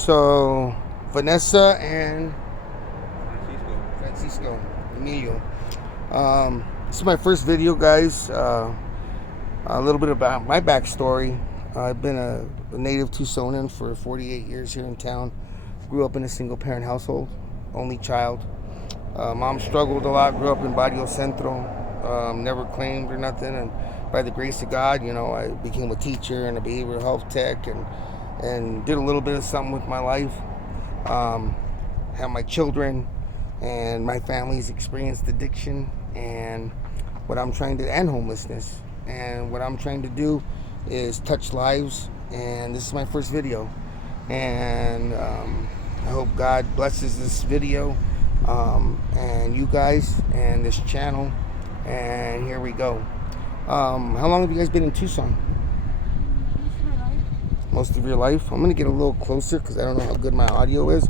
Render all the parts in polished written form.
So, Vanessa and Francisco. Emilio. This is my first video, guys. A little bit about my backstory. I've been a native Tucsonan for 48 years here in town. Grew up in a single-parent household, only child. Mom struggled a lot. Grew up in Barrio Centro. Never claimed or nothing, and by the grace of God, I became a teacher and a behavioral health tech, and did a little bit of something with my life. Have my children, and my family's experienced addiction, and homelessness. And what I'm trying to do is touch lives, and this is my first video. And I hope God blesses this video, and you guys, and this channel. And here we go. How long have you guys been in Tucson? Most of my life. Most of your life? I'm going to get a little closer because I don't know how good my audio is.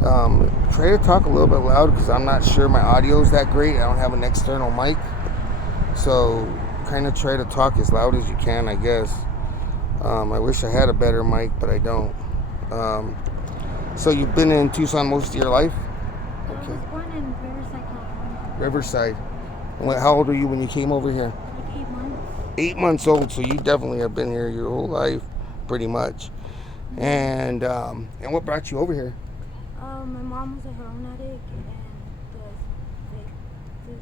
Try to talk a little bit loud because I'm not sure my audio is that great. I don't have an external mic. So kind of try to talk as loud as you can, I guess. I wish I had a better mic, but I don't. So you've been in Tucson most of your life? Okay. I was born in Riverside, California. Riverside. How old were you when you came over here? Like 8 months. 8 months old, so you definitely have been here your whole life, pretty much. And what brought you over here? My mom was a heroin addict, and the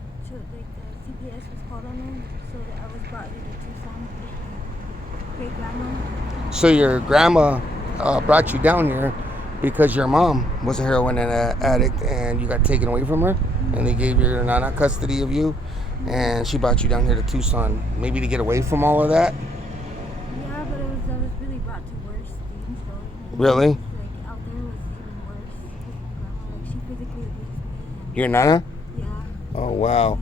CPS was called on her, so I was brought here to Tucson with my great grandma. So your grandma brought you down here because your mom was a heroin addict, and you got taken away from her, and they gave your nana custody of you, and she brought you down here to Tucson, maybe to get away from all of that. Yeah, but I was really brought to worse things, though. Really? Like out there was even worse. My grandma, like, she physically abused me. Your nana? Yeah. Oh wow.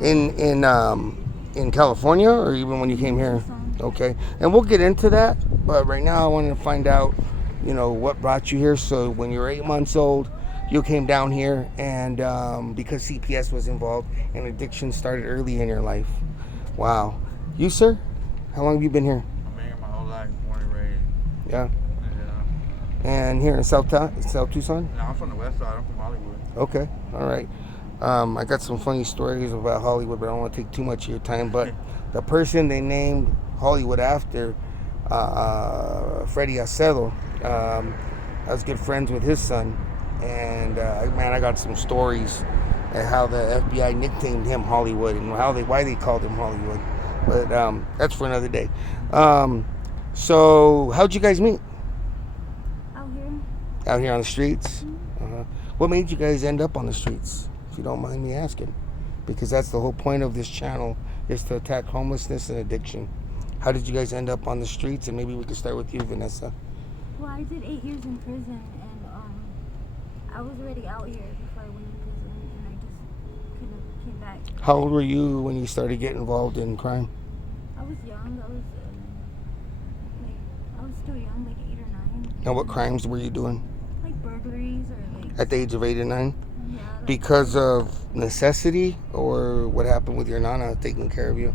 In California, or even when you came here? Okay, and we'll get into that, but right now I wanted to find out, what brought you here. So when you were 8 months old, you came down here, and because CPS was involved, and addiction started early in your life. Wow. You, sir? How long have you been here? I've been here my whole life, born and raised. Yeah. Yeah. And here in South Tucson? No, I'm from the west side. I'm from Hollywood. Okay, all right. I got some funny stories about Hollywood, but I don't want to take too much of your time. But the person they named Hollywood after, Freddie Acedo, I was good friends with his son. And, I got some stories at how the FBI nicknamed him Hollywood and why they called him Hollywood. But that's for another day. So how'd you guys meet? Out here. Out here on the streets? What made you guys end up on the streets, if you don't mind me asking? Because that's the whole point of this channel, is to attack homelessness and addiction. How did you guys end up on the streets? And maybe we could start with you, Vanessa. Well, I did 8 years in prison, and I was already out here before I went in prison, and I just kind of came back. How old were you when you started getting involved in crime? I was young. I was still young, like 8 or 9. And what crimes were you doing? Like burglaries or like. At the age of 8 and 9? Yeah. Like, Because of necessity, or what happened with your nana taking care of you?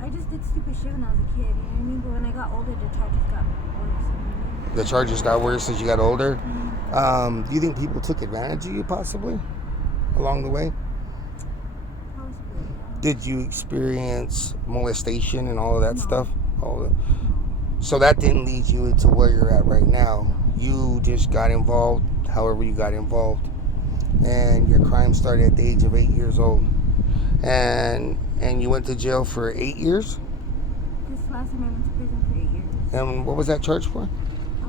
I just did stupid shit when I was a kid, you know what I mean? But when I got older, the charges got worse. The charges got worse as you got older? Mm-hmm. Do you think people took advantage of you, possibly, along the way? Possibly, yeah. Did you experience molestation and all of that No. stuff? So that didn't lead you into where you're at right now. You just got involved however you got involved. And your crime started at the age of 8 years old. And you went to jail for 8 years? This last time I went to prison for 8 years. And what was that charge for? I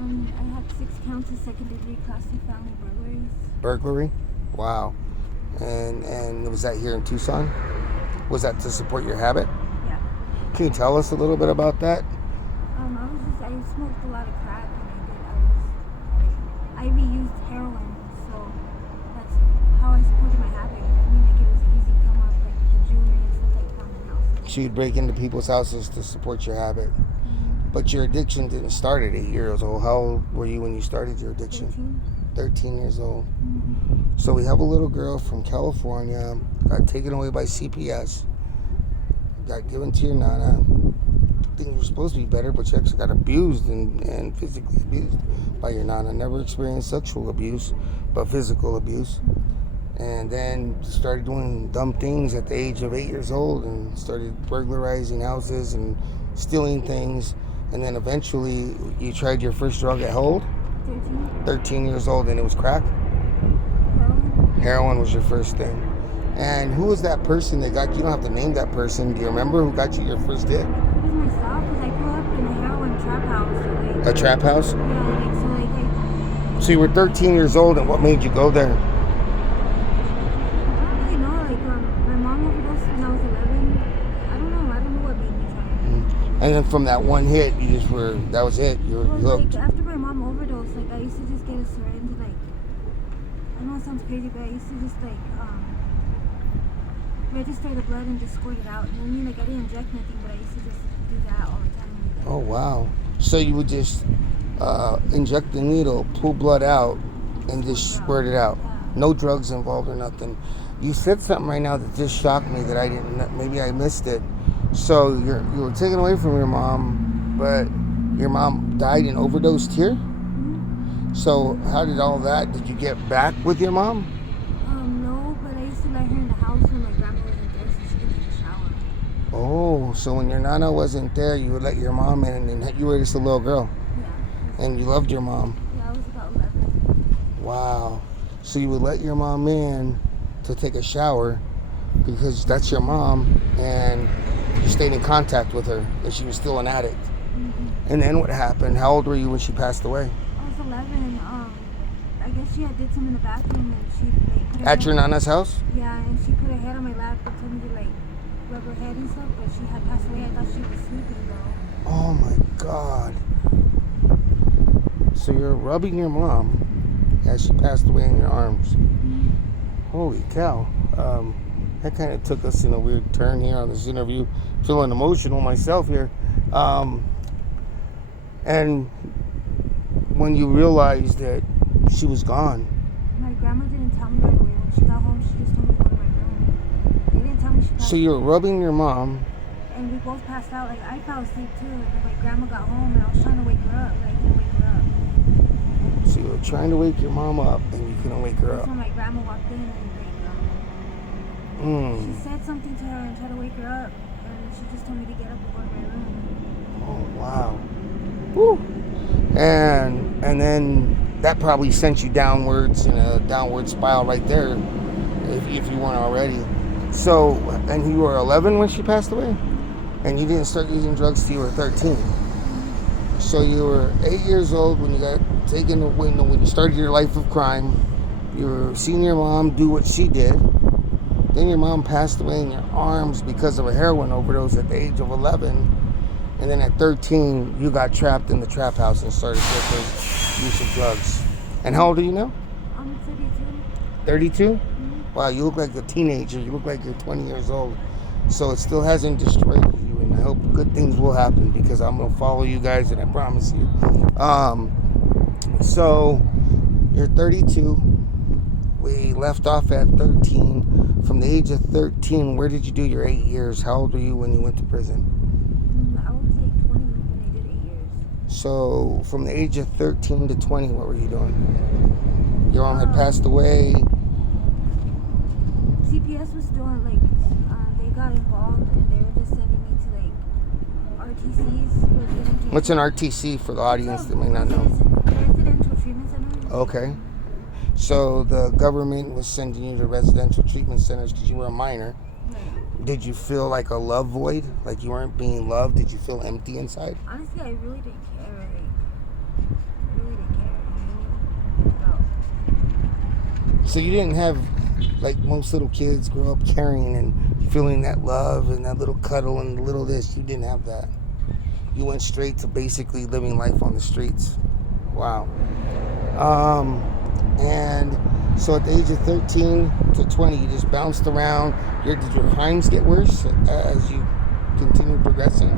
had 6 counts of second-degree class 2 family burglaries. Burglary? Wow. And was that here in Tucson? Was that to support your habit? Yeah. Can you tell us a little bit about that? I smoked a lot of crack, and I even used heroin, so that's how I supported my habit. You know what I mean? Like, it was an easy come up, like the jewelry and stuff like that in the house. So you'd break into people's houses to support your habit. But your addiction didn't start at 8 years old. How old were you when you started your addiction? 13 years old. Mm-hmm. So we have a little girl from California, got taken away by CPS, got given to your nana. think you were supposed to be better, but you actually got abused and physically abused by your nana. Never experienced sexual abuse, but physical abuse. And then started doing dumb things at the age of 8 years old and started burglarizing houses and stealing things. And then eventually you tried your first drug at how old? 13. 13 years old, and it was crack? Heroin. Heroin was your first thing. And who was that person that got you? You don't have to name that person. Do you remember who got you your first hit? It was myself, because I grew up in a heroin trap house. So like, A trap house? yeah, like, so like, So you were 13 years old, and what made you go there? I don't really know. Like, my mom overdosed when I was 11. I don't know what made me try. And then from that one hit, you just were, that was it. You were Well, hooked. like, after my mom overdosed, like, I used to just get a syringe, like, I know it sounds crazy, but I used to just, like, register the blood and just squirt it out. You know what I mean? Like, I didn't inject nothing, but I used to just do that all the time. Like, Oh, wow. So you would just inject the needle, pull blood out, and just squirt it out. No drugs involved or nothing. You said something right now that just shocked me that I didn't, maybe I missed it. So you were taken away from your mom, but your mom died and overdosed here? So how did all that, did you get back with your mom? no, but I used to let her in the house when my grandma wasn't there so she could take a shower. Oh, so when your nana wasn't there, you would let your mom in, and you were just a little girl, Yeah. and you loved your mom. Yeah, I was about 11. Wow. So you would let your mom in to take a shower because that's your mom, and you stayed in contact with her, and she was still an addict. And then what happened? How old were you when she passed away? I was 11. I guess she had did some in the bathroom and she like put her At your head, nana's house? yeah, and she put her head on my lap and told me to like rub her head and stuff, but she had passed away. I thought she was sleeping though. Oh my God. So you're rubbing your mom as she passed away in your arms. Holy cow. That kind of took us in a weird turn here on this interview. Feeling emotional myself here. And when you realized that she was gone, My grandma didn't tell me right away. When she got home, she just told me to go to my room. They didn't tell me she passed so you were rubbing your mom. and we both passed out. Like I fell asleep too. And then my grandma got home and I was trying to wake her up, but I couldn't wake her up. So you were trying to wake your mom up and you couldn't wake her That's up. when my grandma walked in and like she said something to her and tried to wake her up, and she just told me to get up and go to my room. Oh wow. Woo. And then that probably sent you downwards in a downward spiral right there, if you weren't already. So, and you were 11 when she passed away, and you didn't start using drugs till you were 13. So you were 8 years old when you got taken away. When you started your life of crime, you were seeing your mom do what she did. Then your mom passed away in your arms because of a heroin overdose at the age of 11. And then at 13, you got trapped in the trap house and started with use of drugs. And how old are you now? I'm 32. 32? Wow, you look like a teenager. You look like you're 20 years old. So it still hasn't destroyed you. And I hope good things will happen because I'm going to follow you guys, and I promise you. So you're 32. We left off at 13. From the age of 13, where did you do your 8 years? How old were you when you went to prison? I was like 20 when I did 8 years. So from the age of 13 to 20, what were you doing? Your mom had passed away. CPS was doing like, they got involved and they were just sending me to like RTCs. What's an RTC for the audience that may not know? Residential treatment center. Okay. So the government was sending you to residential treatment centers because you were a minor. Right. Did you feel like a love void? Like you weren't being loved? Did you feel empty inside? Honestly, I really didn't care. Like, I really didn't care. You know, about. So you didn't have, like most little kids grow up caring and feeling that love and that little cuddle and little this. You didn't have that. You went straight to basically living life on the streets. Wow. And so at the age of 13 to 20, you just bounced around. Did your crimes get worse as you continued progressing?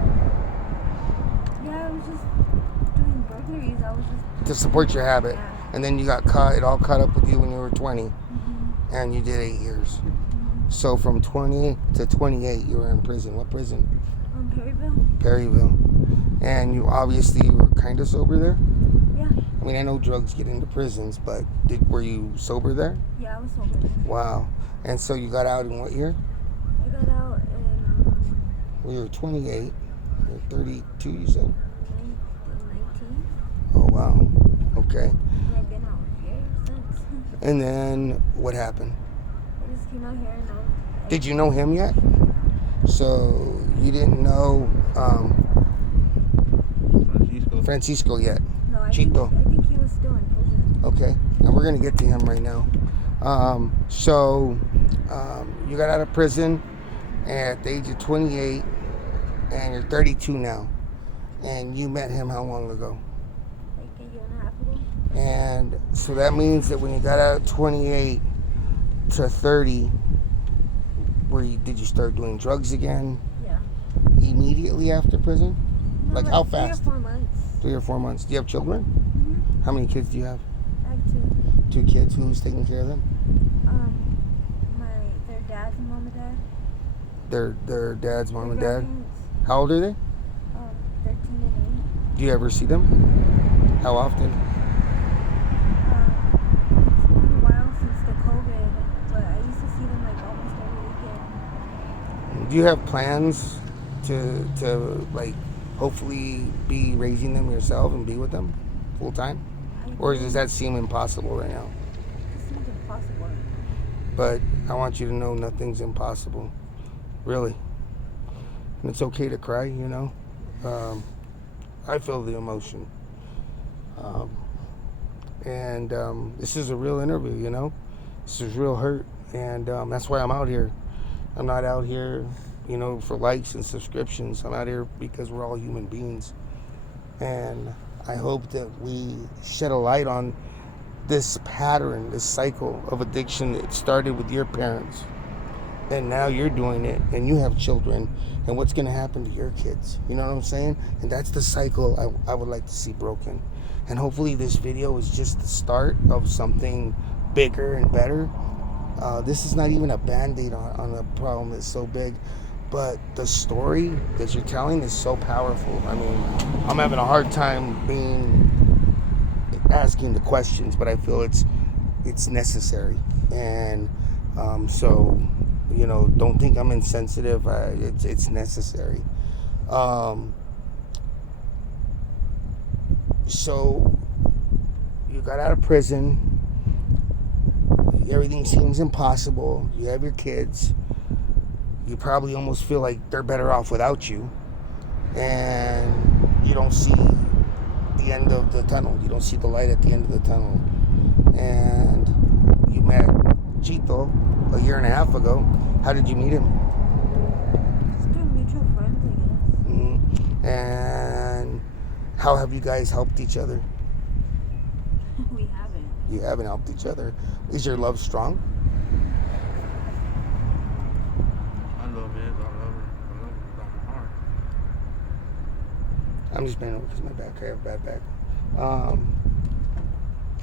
Yeah, I was just doing burglaries. I was just To support your habit. Yeah. And then you got caught, it all caught up with you when you were 20. And you did 8 years. So from 20 to 28, you were in prison. What prison? Perryville. Perryville. And you obviously were kind of sober there? Yeah. I mean, I know drugs get into prisons, but were you sober there? Yeah, I was sober then. Wow. And so you got out in what year? I got out in Well, you were 28. You're 32 years old. 19. Oh, wow. Okay. And I've been out here since. And then what happened? I just came out here and Did you know him yet? So you didn't know Francisco yet? No, I Chito. think he was still in prison. Okay. And we're going to get to him right now. So you got out of prison at the age of 28 and you're 32 now. And you met him how long ago? Like a year and a half ago. And so that means that when you got out at 28 to 30, did you start doing drugs again? Yeah. Immediately after prison? No, Like how fast? 3 or 4 months. 3 or 4 months. Do you have children? Mm-hmm. How many kids do you have? I have 2. 2 kids. Who's taking care of them? Their dad's mom and dad. Their dad's mom and Their dad? grandparents, How old are they? 13 and Do you ever see them? How often? 8. It's been a while since the COVID, but I used to see them like almost every weekend. Do you have plans to like hopefully be raising them yourself and be with them full time? Or does that seem impossible right now? It seems impossible. But I want you to know nothing's impossible. Really. And it's okay to cry, you know. I feel the emotion. This is a real interview, you know. This is real hurt. And that's why I'm out here. I'm not out here, you know, for likes and subscriptions. I'm out here because we're all human beings. And I hope that we shed a light on this pattern, this cycle of addiction that started with your parents. And now you're doing it, and you have children, and what's going to happen to your kids? You know what I'm saying? And that's the cycle I would like to see broken. And hopefully this video is just the start of something bigger and better. This is not even a band-aid on a problem that's so big, but the story that you're telling is so powerful. I mean, I'm having a hard time asking the questions, but I feel it's necessary. And so, you know, don't think I'm insensitive. It's necessary. So you got out of prison. Everything seems impossible. You have your kids. You probably almost feel like they're better off without you. And you don't see the end of the tunnel. You don't see the light at the end of the tunnel. And you met Chito a year and a half ago. How did you meet him? Just through mutual friends, I guess. Mm-hmm. And how have you guys helped each other? We haven't. You haven't helped each other. Is your love strong? I love it. I love it with all my heart. I'm just bending over because I have a bad back.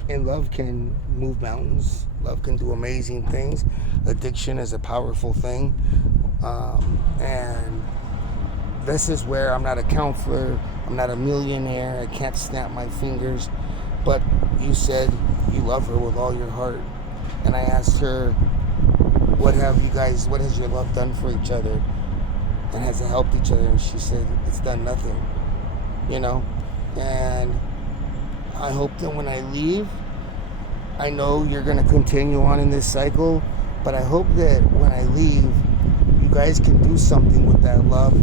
And love can move mountains. Love can do amazing things. Addiction is a powerful thing. And this is where I'm not a counselor. I'm not a millionaire. I can't snap my fingers. But you said you love her with all your heart. And I asked her, what has your love done for each other? And has it helped each other? And she said, it's done nothing. You know? And I hope that when I leave, I know you're going to continue on in this cycle, but I hope that when I leave, you guys can do something with that love.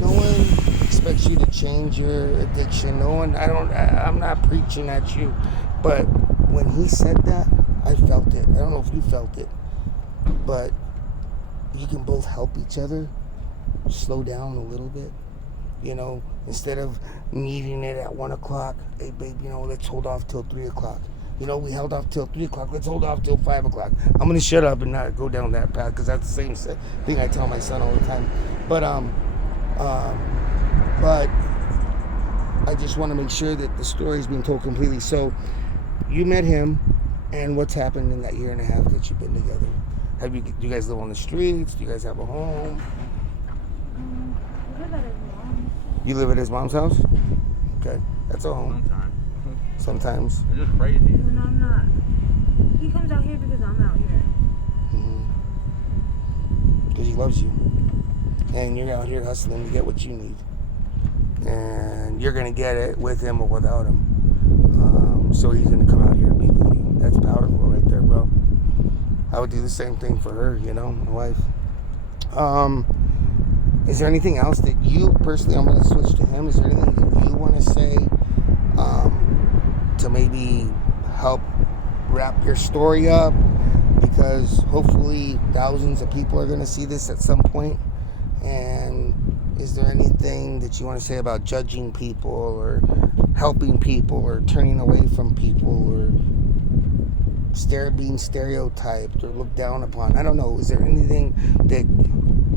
No one expects you to change your addiction. I'm not preaching at you, but when he said that, I felt it. I don't know if you felt it, but you can both help each other slow down a little bit. You know, instead of needing it at 1 o'clock, hey babe, you know, let's hold off till 3 o'clock. You know, we held off till 3 o'clock. Let's hold off till 5 o'clock. I'm going to shut up and not go down that path because that's the same thing I tell my son all the time. But I just want to make sure that the story is being told completely. So you met him, and what's happened in that year and a half that you've been together? Do you guys live on the streets? Do you guys have a home? We live at his mom's. You live at his mom's house? Okay. That's a home. Sometimes. Sometimes. It's just crazy. When I'm not. He comes out here because I'm out here. Because he loves you. And you're out here hustling to get what you need. And you're going to get it with him or without him. So he's going to come out here and be with you. That's powerful right there, bro. I would do the same thing for her, you know, my wife. Is there anything else that you personally, I'm going to switch to him. Is there anything that you want to say to maybe help wrap your story up? Because hopefully thousands of people are going to see this at some point. And is there anything that you want to say about judging people or helping people or turning away from people or being stereotyped or looked down upon? I don't know. Is there anything that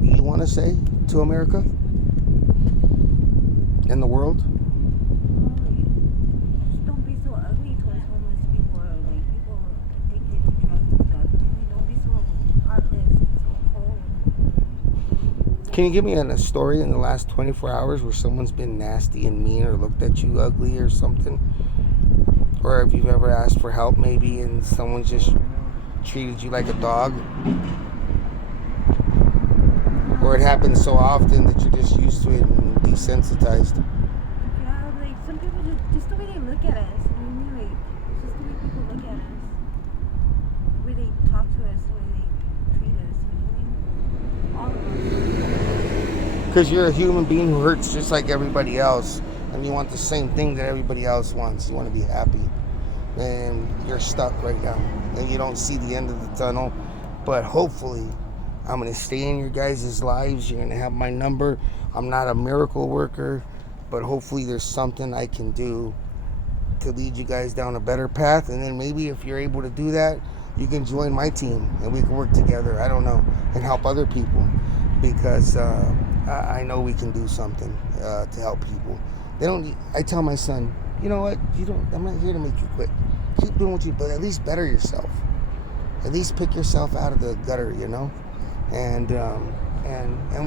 you want to say to America and the world? Just don't be so ugly towards homeless people or like people addicted to drugs and stuff. Really, don't be so heartless and so cold. Can you give me a story in the last 24 hours where someone's been nasty and mean or looked at you ugly or something? Or if you've ever asked for help maybe and someone just treated you like a dog? Or it happens so often that you're just used to it and desensitized? Yeah, like some people just the way they look at us. You know what I mean? Like, just the way people look at us. The way they talk to us, the way they treat us. You know what I mean? All of us. Because you're a human being who hurts just like everybody else. And you want the same thing that everybody else wants. You want to be happy. And you're stuck right now. And you don't see the end of the tunnel. But hopefully, I'm going to stay in your guys' lives. You're going to have my number. I'm not a miracle worker. But hopefully there's something I can do to lead you guys down a better path. And then maybe if you're able to do that, you can join my team. And we can work together. I don't know. And help other people. Because I know we can do something to help people. I tell my son, you know what? I'm not here to make you quit. Keep doing what you, but at least better yourself. At least pick yourself out of the gutter, you know. And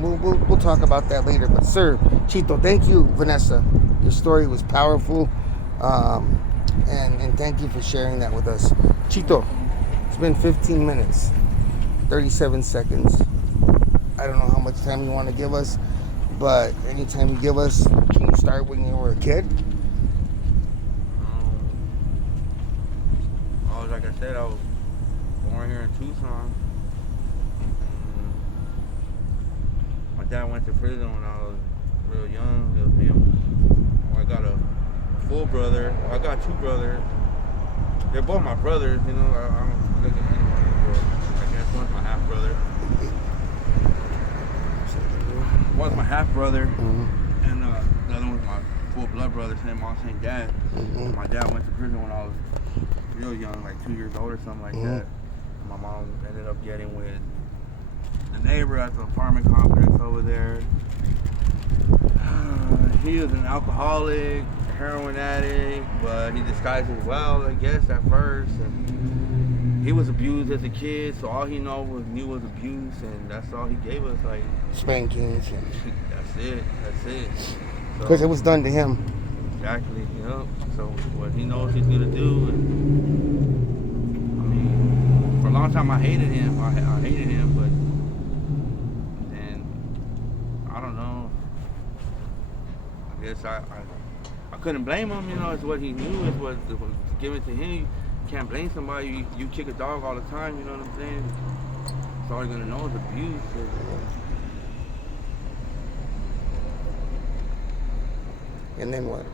we'll talk about that later. But sir, Chito, thank you, Vanessa. Your story was powerful, and thank you for sharing that with us, Chito. It's been 15 minutes, 37 seconds. I don't know how much time you want to give us, but anytime you give us, can you start when you were a kid? Like I said, I was born here in Tucson. My dad went to prison when I was real young. I got a full brother. I got two brothers. They're both my brothers, you know. I don't look at anyone, but I guess one's my half brother. One's my half brother, and the other one's my full blood brother, same mom, same dad. My dad went to prison when I was real young, like 2 years old or something like that. And my mom ended up getting with the neighbor at the apartment complex over there. He was an alcoholic, heroin addict, but he disguised it well, I guess, at first. And he was abused as a kid, so all he knew was abuse, and that's all he gave us, like spankings. That's it. Because it was done to him. Exactly, you know. So what he knows he's gonna do, and I mean, for a long time I hated him. I hated him, but then I don't know. I guess I couldn't blame him. You know, it's what he knew. It's what was given to him. You can't blame somebody. You kick a dog all the time. You know what I'm saying? That's all you're gonna know is abuse. And then what?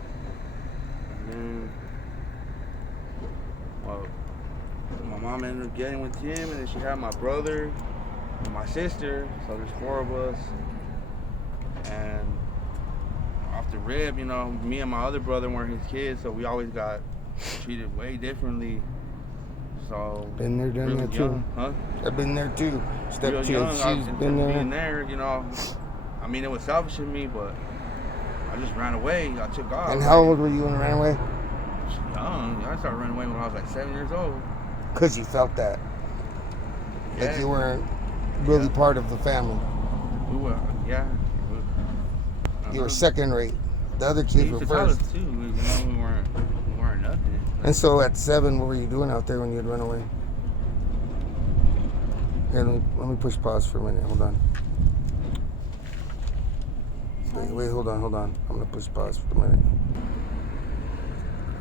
Well, my mom ended up getting with him, and then she had my brother and my sister, so there's four of us. And off the rip, you know, me and my other brother weren't his kids, so we always got treated way differently. So been there, done that too. Huh? I've been there too. Step real two. Young, She's been there. Being there, you know. I mean, it was selfish of me, but I just ran away. I took off. And how old were you when you ran away? Young. I started running away when I was like 7 years old. Because you felt that. Yeah. Like you weren't really part of the family. We were, yeah. You were second rate. The other He kids used were to tell us first. too. We weren't nothing. And so at 7, what were you doing out there when you'd run away? Here, let me push pause for a minute. Hold on. Wait, hold on. I'm gonna push pause for a minute.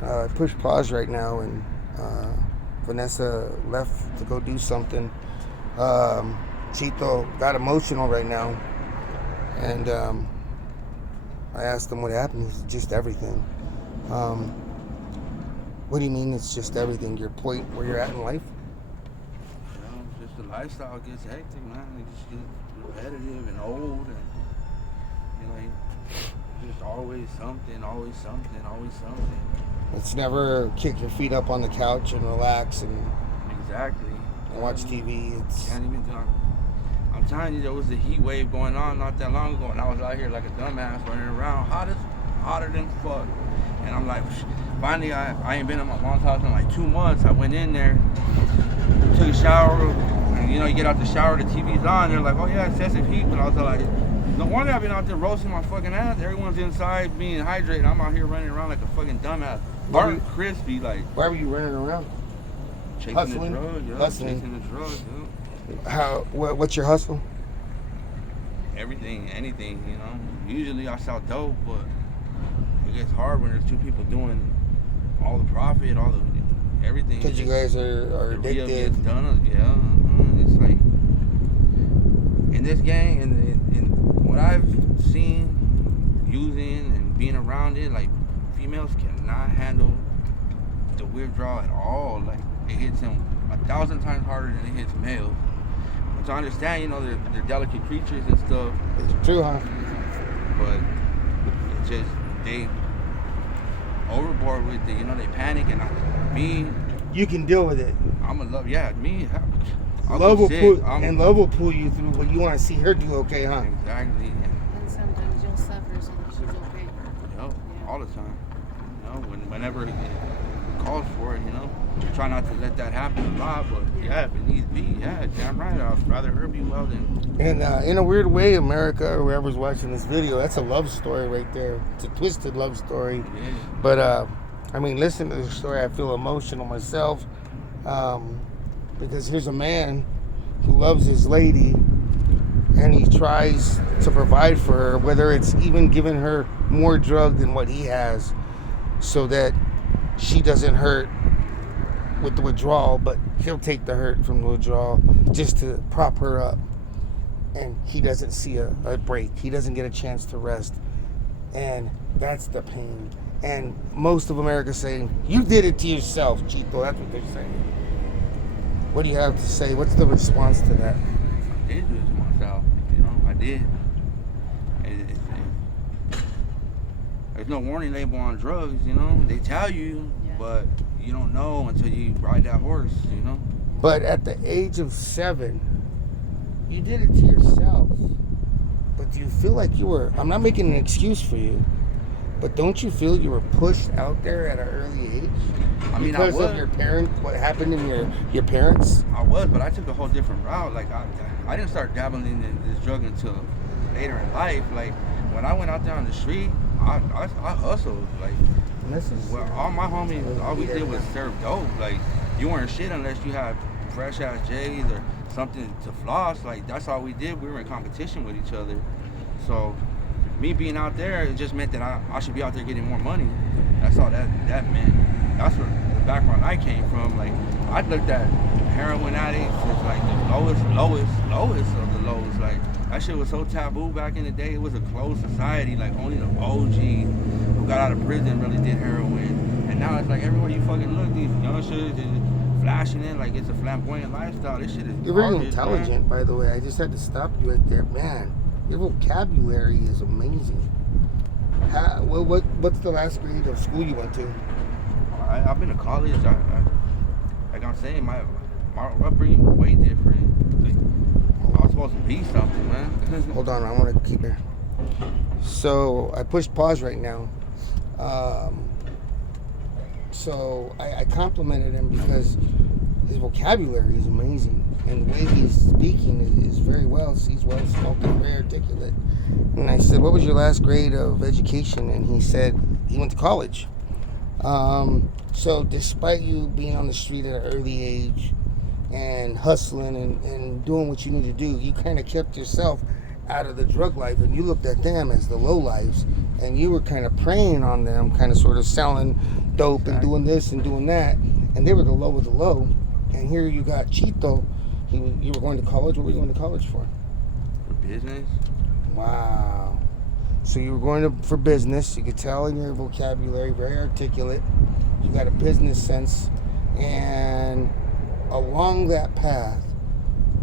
I push pause right now, and Vanessa left to go do something. Chito got emotional right now, and I asked him what happened. It's just everything. What do you mean it's just everything? Your point where you're at in life? Just the lifestyle gets hectic, man. It just gets repetitive and old, and just always something. It's never kick your feet up on the couch and relax and Exactly. watch TV. It's Can't even talk. I'm telling you, there was a heat wave going on not that long ago, and I was out here like a dumbass running around, hotter than fuck. And I'm like, finally, I ain't been at my mom's house in like 2 months. I went in there, took a shower, and you get out the shower, the TV's on. They're like, oh yeah, excessive heat. But I was like, no wonder I've been out there roasting my fucking ass. Everyone's inside being hydrated. I'm out here running around like a fucking dumbass. Burnt, crispy, like. Why were you running around? Chasing Hustling? the drugs, yeah. Hustling. Chasing the drugs, yeah. What's your hustle? Everything, anything, Usually I sell dope, but it gets hard when there's two people doing all the profit, everything. Because you guys are the real addicted. gets done, yeah. It's like in this game, and what I've seen using and being around it, like females cannot handle the withdrawal at all. Like it hits them 1,000 times harder than it hits males. But to understand, they're delicate creatures and stuff. It's true, huh? But it's just they overboard with it. They panic, and You can deal with it. I'm a love. Yeah, me. Love will pull you through, but you want to see her do okay, huh? Exactly. And sometimes you'll suffer so that she's okay. Yep, all the time. Whenever it calls for it, Try not to let that happen a lot, but yeah, if it needs be, yeah, damn right. I'd rather her be well than. And in a weird way, America, or whoever's watching this video, that's a love story right there. It's a twisted love story. Yeah. But listen to the story. I feel emotional myself, because here's a man who loves his lady, and he tries to provide for her, whether it's even giving her more drug than what he has, so that she doesn't hurt with the withdrawal, but he'll take the hurt from the withdrawal just to prop her up. And he doesn't see a break. He doesn't get a chance to rest. And that's the pain. And most of America saying, you did it to yourself, Chito. That's what they're saying. What do you have to say? What's the response to that? I did do it to myself. I did. There's no warning label on drugs, They tell you, but you don't know until you ride that horse, But at the age of 7, you did it to yourself. But do you feel like you were, I'm not making an excuse for you, but don't you feel you were pushed out there at an early age? Because of your parents, what happened in your parents? I was, but I took a whole different route. Like, I didn't start dabbling in this drug until later in life. Like, when I went out there on the street, I hustled. Like, all my homies, all we did was serve dope. Like, you weren't shit unless you had fresh ass J's or something to floss. Like, that's all we did. We were in competition with each other. So me being out there, it just meant that I should be out there getting more money. That's all that meant. That's where the background I came from. Like, I looked at heroin addicts as like the lowest of the lows. Like, that shit was so taboo back in the day. It was a closed society. Like, only the OG who got out of prison really did heroin. And now it's like everywhere you fucking look, these youngsters is flashing in like it's a flamboyant lifestyle. This shit is You're very intelligent, man. By the way. I just had to stop you right there. Man, your vocabulary is amazing. What's the last grade of school you went to? I've been to college. Like I'm saying, my upbringing was way different. Like, I was supposed to be something, man. Hold on, I want to keep it. So I pushed pause right now. So I complimented him because his vocabulary is amazing, and the way he's speaking is very well. He's well spoken, very articulate. And I said, what was your last grade of education? And he said he went to college. So despite you being on the street at an early age and hustling and doing what you need to do, you kind of kept yourself out of the drug life, and you looked at them as the low lives, and you were kind of preying on them, kind of sort of selling dope and doing this and doing that, and they were the low of the low. And here you got Chito. You were going to college. What were you going to college for? For business. Wow. So you were going for business. You could tell in your vocabulary, very articulate. You got a business sense. And along that path,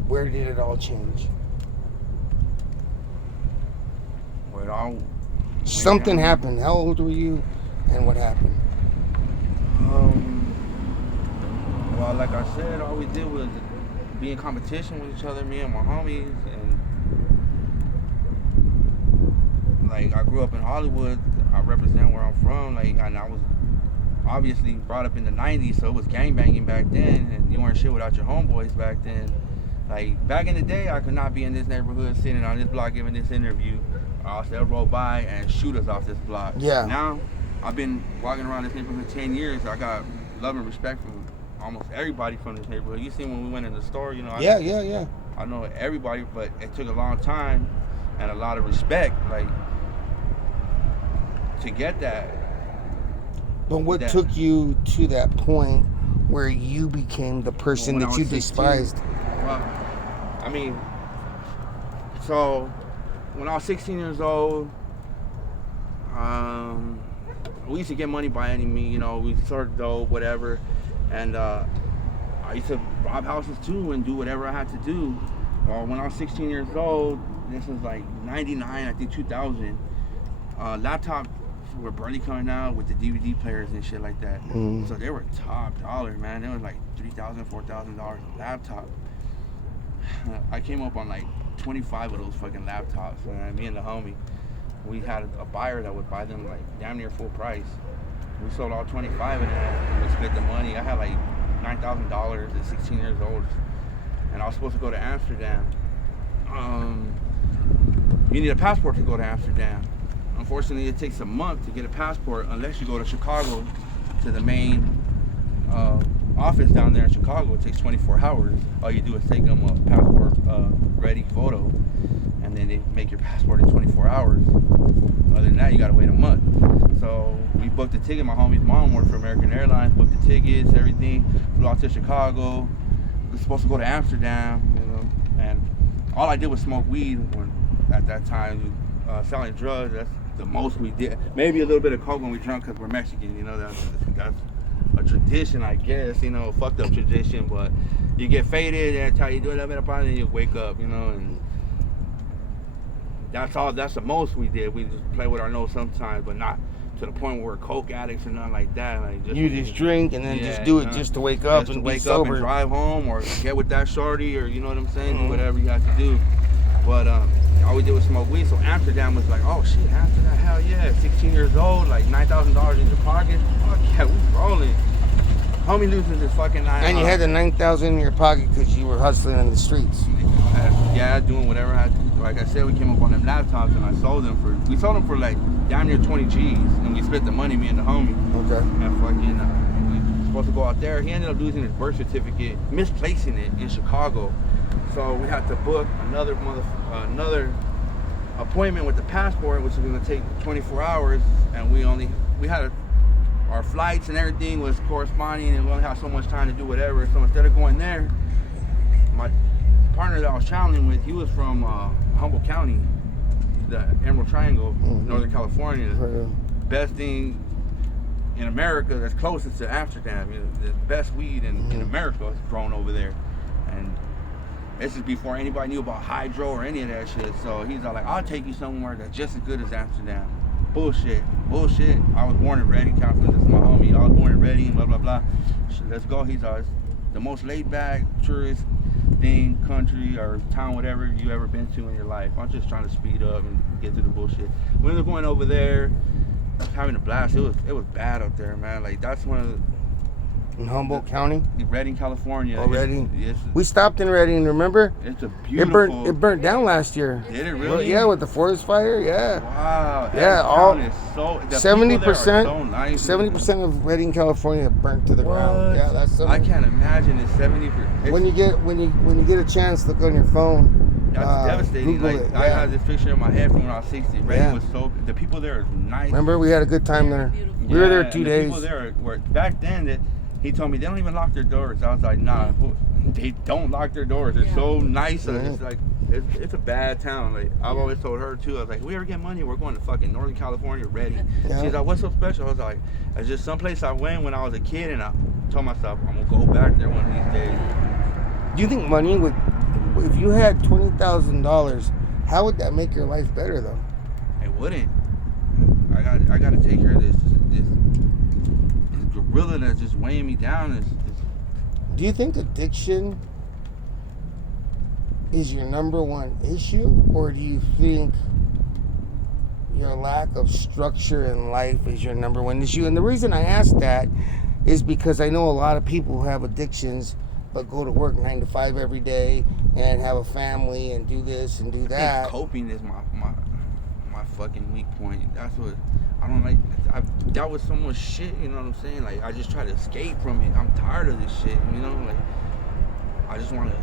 where did it all change? Where it all Something happened. How old were you, and what happened? Well, like I said, all we did was be in competition with each other, me and my homies, and like I grew up in Hollywood. I represent where I'm from, like, and I was obviously brought up in the 90s, so it was gangbanging back then, and you weren't shit without your homeboys back then. Like, back in the day, I could not be in this neighborhood sitting on this block giving this interview. They'll roll by and shoot us off this block. Yeah. Now, I've been walking around this neighborhood 10 years. I got love and respect from almost everybody from this neighborhood. You see when we went in the store, you know. Yeah. I know everybody, but it took a long time and a lot of respect, like, to get that. But what took you to that point where you became the person that you despised? Well, I mean, so when I was 16 years old, we used to get money by any means, you know, we sold dope, whatever, and I used to rob houses too and do whatever I had to do. When I was 16 years old, this was like 99, I think 2000, laptops were barely coming out with the DVD players and shit like that. So they were top dollar, man. They were like $3,000, $4,000 a laptop. I came up on like 25 of those fucking laptops. Me and the homie, we had a buyer that would buy them like damn near full price. We sold all 25 of them and we split the money. I had like $9,000 at 16 years old, and I was supposed to go to Amsterdam. You need a passport to go to Amsterdam. Unfortunately, it takes a month to get a passport unless you go to Chicago to the main office down there in Chicago. It takes 24 hours. All you do is take them a passport ready photo, and then they make your passport in 24 hours. Other than that, you gotta wait a month. So we booked the ticket. My homie's mom worked for American Airlines, booked the tickets, everything. Flew out to Chicago. We were supposed to go to Amsterdam, you know, and all I did was smoke weed at that time. Selling drugs, that's the most we did. Maybe a little bit of coke when we drunk because we're Mexican, you know, that's a tradition, I guess, you know, fucked up tradition, but you get faded, that's how you do it, and you wake up, you know, and that's the most we did. We just play with our nose sometimes, but not to the point where we're coke addicts or nothing like that. Like you just drink and then just do it just to wake up and be sober. And drive home or get with that shorty, or you know what I'm saying, do whatever you have to do. But all we did was smoke weed. So Amsterdam was like, oh shit, Amsterdam, hell yeah. 16 years old, like $9,000 in your pocket. Fuck yeah, we rolling. Homie loses his fucking eye. And you had the $9,000 in your pocket because you were hustling in the streets. Yeah, doing whatever I had to do. Like I said, we came up on them laptops and I sold them for like damn near 20 G's. And we split the money, me and the homie. Okay. And fucking, we were supposed to go out there. He ended up losing his birth certificate, misplacing it in Chicago. So we had to book another appointment with the passport, which was going to take 24 hours, and we had our flights and everything was corresponding, and we only had so much time to do whatever. So instead of going there, my partner that I was traveling with, he was from Humboldt County, the Emerald Triangle, Northern California. Best thing in America that's closest to Amsterdam. You know, the best weed in America is grown over there, and this is before anybody knew about hydro or any of that shit. So he's all like, I'll take you somewhere that's just as good as Amsterdam. Bullshit. I was born and ready. This is my homie. I was born and ready, blah, blah, blah. Let's go. He's always the most laid back tourist thing, country or town, whatever you ever been to in your life. I'm just trying to speed up and get through the bullshit. We ended up going over there, having a blast. It was bad out there, man. Like, that's one of In Humboldt County? In Redding, California. Oh, Redding. It's We stopped in Redding, remember? a beautiful. It burnt down last year. Did it really? Yeah, with the forest fire, yeah. Wow. Yeah, all is so. 70%. So nice. 70% of Redding, California burnt to the ground. Yeah, that's something. I can't imagine it's 70%. When you get a chance, look on your phone. That's devastating. Google Like it, I yeah. had this picture in my head from when I was 60. Redding was so. The people there are nice. Remember, we had a good time there. Beautiful. We were there 2 and days. The people there were back then. That he told me they don't even lock their doors. I was like, nah, they don't lock their doors. They're so nice. It's like it's a bad town. Like I've always told her too. I was like, we ever get money, we're going to fucking Northern California, Redding. Yeah. She's like, what's so special? I was like, it's just someplace I went when I was a kid, and I told myself I'm gonna go back there one of these days. Do you think money would, if you had $20,000, how would that make your life better though? It wouldn't. I gotta take care of this gorilla that's just weighing me down. Do you think addiction is your number one issue, or do you think your lack of structure in life is your number one issue? And the reason I ask that is because I know a lot of people who have addictions but go to work 9 to 5 every day and have a family and do this and do I that. think coping is my fucking weak point. That's what I don't like. I've dealt with so much shit, you know what I'm saying? Like I just try to escape from it. I'm tired of this shit, you know? Like I just want to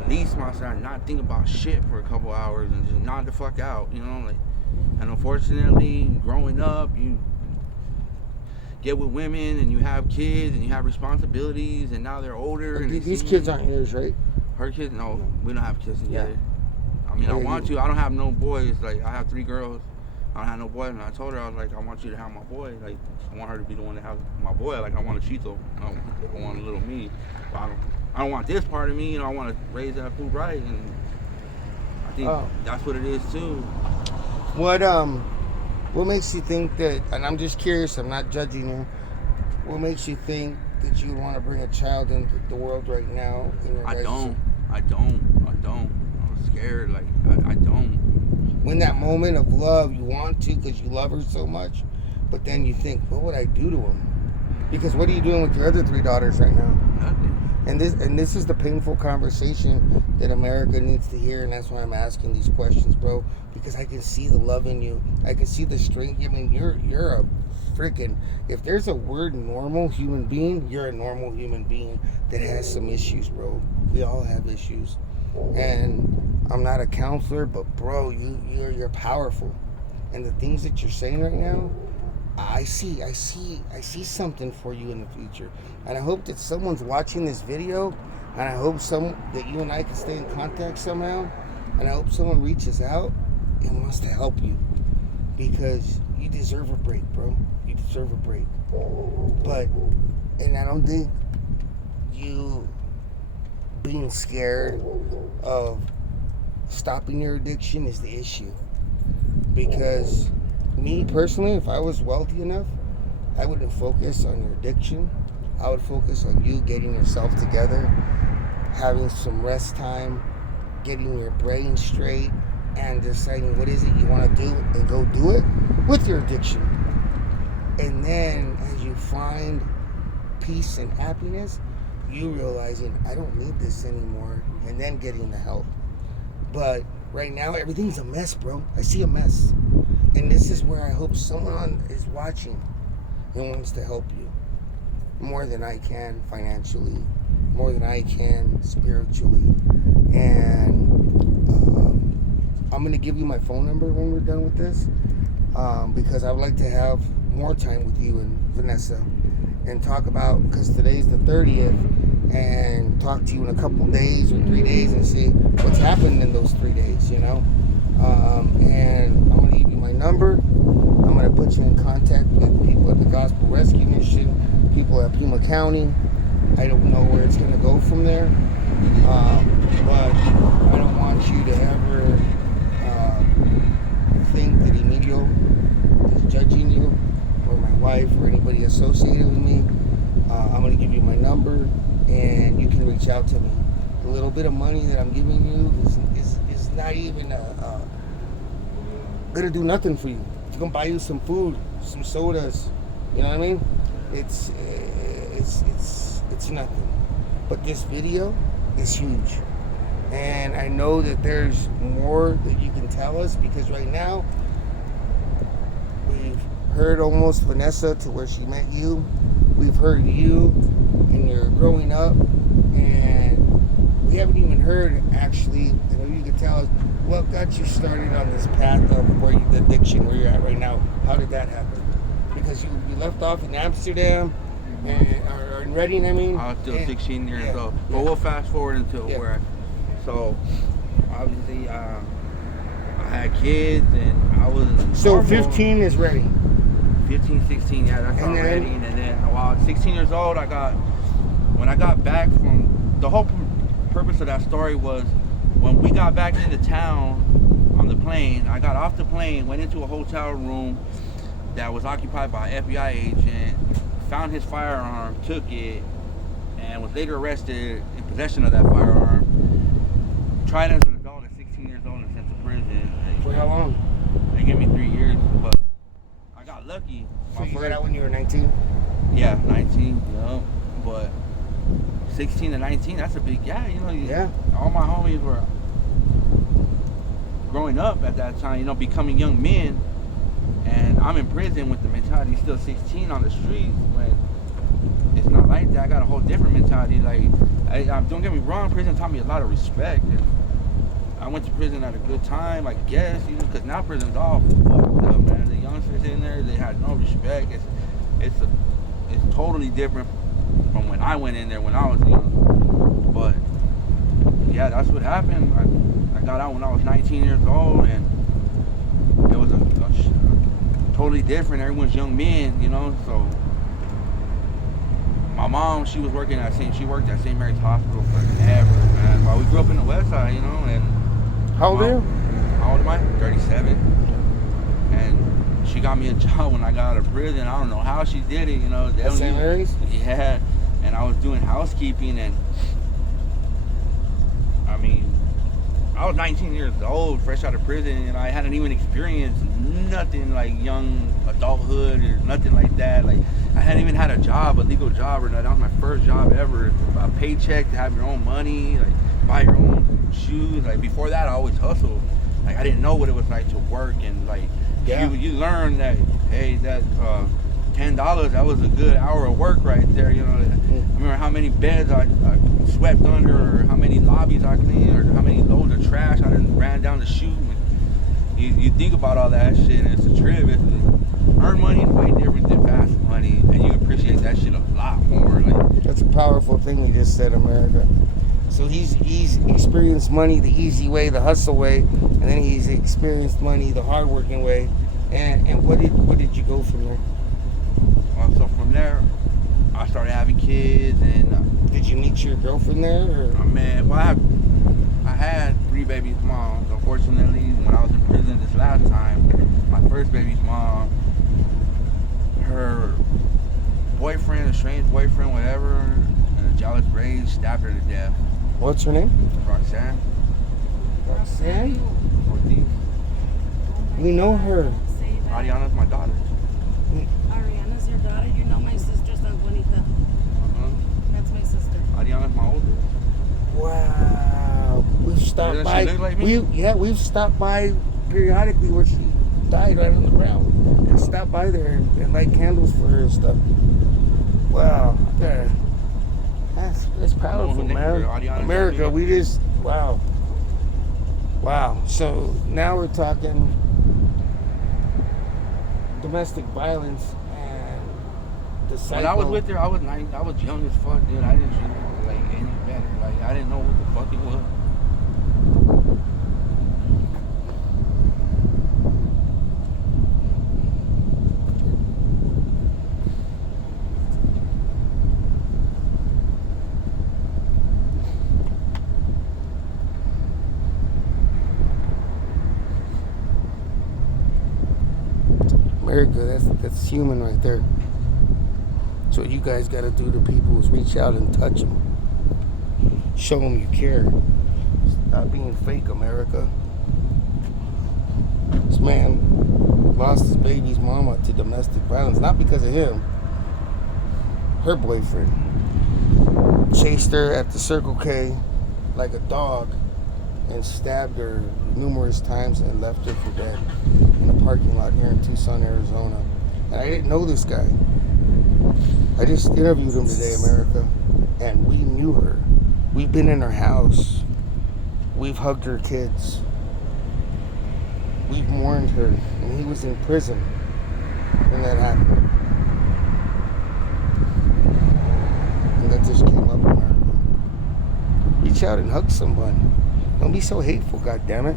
release myself and not think about shit for a couple hours and just nod the fuck out, you know? Like, and unfortunately, growing up, you get with women and you have kids and you have responsibilities, and now they're older. And These kids aren't yours, right? Her kids? No, we don't have kids together. Yeah. I mean, Yeah, I want to. I don't have no boys. Like, I have 3 girls. I don't have no boys. And I told her, I was like, I want you to have my boy. Like, I want her to be the one to have my boy. Like, I want a Chito. I want a little me. But I don't want this part of me. You know, I want to raise that food right. And I think that's what it is, too. What makes you think that, and I'm just curious, I'm not judging you, what makes you think that you would want to bring a child into the world right now? I don't. I'm scared. Like, I don't. When that moment of love, you want to because you love her so much, but then you think, what would I do to him? Because what are you doing with your other 3 daughters right now? Nothing. And this is the painful conversation that America needs to hear, and that's why I'm asking these questions, bro. Because I can see the love in you. I can see the strength. I mean, you're a freaking. If there's a word normal human being, you're a normal human being that has some issues, bro. We all have issues, and I'm not a counselor, but bro, you're powerful, and the things that you're saying right now, I see something for you in the future. And I hope that someone's watching this video, and I hope that you and I can stay in contact somehow, and I hope someone reaches out and wants to help you, because you deserve a break, bro. You deserve a break. And I don't think you being scared of stopping your addiction is the issue. Because me personally, if I was wealthy enough, I wouldn't focus on your addiction. I would focus on you getting yourself together, having some rest time, getting your brain straight, and deciding what is it you want to do and go do it with your addiction. And then as you find peace and happiness, you realizing, I don't need this anymore, and then getting the help. But right now, everything's a mess, bro. I see a mess. And this is where I hope someone is watching and wants to help you more than I can financially, more than I can spiritually. And I'm going to give you my phone number when we're done with this, because I would like to have more time with you and Vanessa and talk about, because today's the 30th, and talk to you in a couple days or 3 days and see what's happened in those 3 days, you know. And I'm going to give you my number. I'm going to put you in contact with people at the Gospel Rescue Mission, people at Pima County. I don't know where it's going to go from there, but I don't want you to ever think that Emilio is judging you, or my wife, or anybody associated with me. I'm going to give you my number, and you can reach out to me. The little bit of money that I'm giving you is not even going to do nothing for you. It's going to buy you some food, some sodas, you know what I mean? it's nothing. But this video is huge, and I know that there's more that you can tell us, because right now we've heard almost Vanessa to where she met you. We've heard you and you're growing up, and we haven't even heard, actually, and if you could tell us what got you started on this path of where the addiction where you're at right now. How did that happen? Because you left off in Amsterdam, or in Reading, I mean. I was still 16 years old. But yeah. we'll fast forward until Yeah. So, obviously, I had kids and I was. So normal. 15 is Reading. 15, 16, yeah, that's And all then- Reading. And then while I was 16 years old, when I got back from, the whole purpose of that story was when we got back into town on the plane, I got off the plane, went into a hotel room that was occupied by an FBI agent, found his firearm, took it, and was later arrested in possession of that firearm. Tried as an adult at 16 years old and sent to prison. For how long? They gave me 3 years, but I got lucky. So you got out when you were 19? Yeah, 19, but 16 to 19, that's a big gap, Yeah. All my homies were growing up at that time, becoming young men, and I'm in prison with the mentality still 16 on the streets, when it's not like that. I got a whole different mentality. Like, don't get me wrong, prison taught me a lot of respect, and I went to prison at a good time, I guess, because now prison's all fucked up, man. The youngsters in there, they had no respect. It's totally different from when I went in there when I was young. But yeah, that's what happened. I got out when I was 19 years old, and it was totally different. Everyone's young men, so my mom, she was working at St. Mary's Hospital forever, man. While we grew up in the West Side, and How old are you? how old am I? 37. And she got me a job when I got out of prison. I don't know how she did it, At St. Mary's? Yeah, and I was doing housekeeping, and I mean, I was 19 years old, fresh out of prison, and I hadn't even experienced nothing like young adulthood or nothing like that. Like, I hadn't even had a job, a legal job or nothing. That was my first job ever. A paycheck to have your own money, like buy your own shoes. Like, before that, I always hustled. Like, I didn't know what it was like to work, and like, you learn that, hey, that $10, that was a good hour of work right there. I remember how many beds I swept under, or how many lobbies I cleaned, or how many loads of trash I done ran down the chute. You think about all that shit, and it's a trip. Earn money is way different than fast money, and you appreciate that shit a lot more. Like, That's a powerful thing you just said, America. So he's experienced money the easy way, the hustle way, and then he's experienced money the hardworking way. And what did you go from there? so from there, I started having kids, and Did you meet your girlfriend there? Or? I had 3 babies' moms. Unfortunately, when I was in prison this last time, my first baby's mom, her boyfriend, estranged boyfriend, whatever, in a jealous rage, stabbed her to death. What's her name? Roxanne Roxanne? Ortiz. We know her. Say that. Ariana's my daughter. Ariana's your daughter. You know my sister's Juanita. That's my sister. Ariana's my oldest. Wow. We've stopped Doesn't by. she look like me? We've stopped by periodically where she died right on the ground. And stopped by there and light candles for her and stuff. Wow. Yeah. That's powerful, man. America, we just, wow. Wow. So now we're talking domestic violence and the cycle. When I was with her, I was young as fuck, dude. I didn't know like any better. Like, I didn't know what the fuck it was. America, that's human right there. So what you guys got to do to people is reach out and touch them. Show them you care. Stop being fake, America. This man lost his baby's mama to domestic violence, not because of him, her boyfriend, chased her at the Circle K like a dog and stabbed her numerous times and left her for dead in a parking lot here in Tucson, Arizona. And I didn't know this guy. I just interviewed him today, America, and we knew her. We've been in her house. We've hugged her kids. We've mourned her, and he was in prison when that happened. And that just came up, America. Reach out and hug someone. Don't be so hateful, goddammit.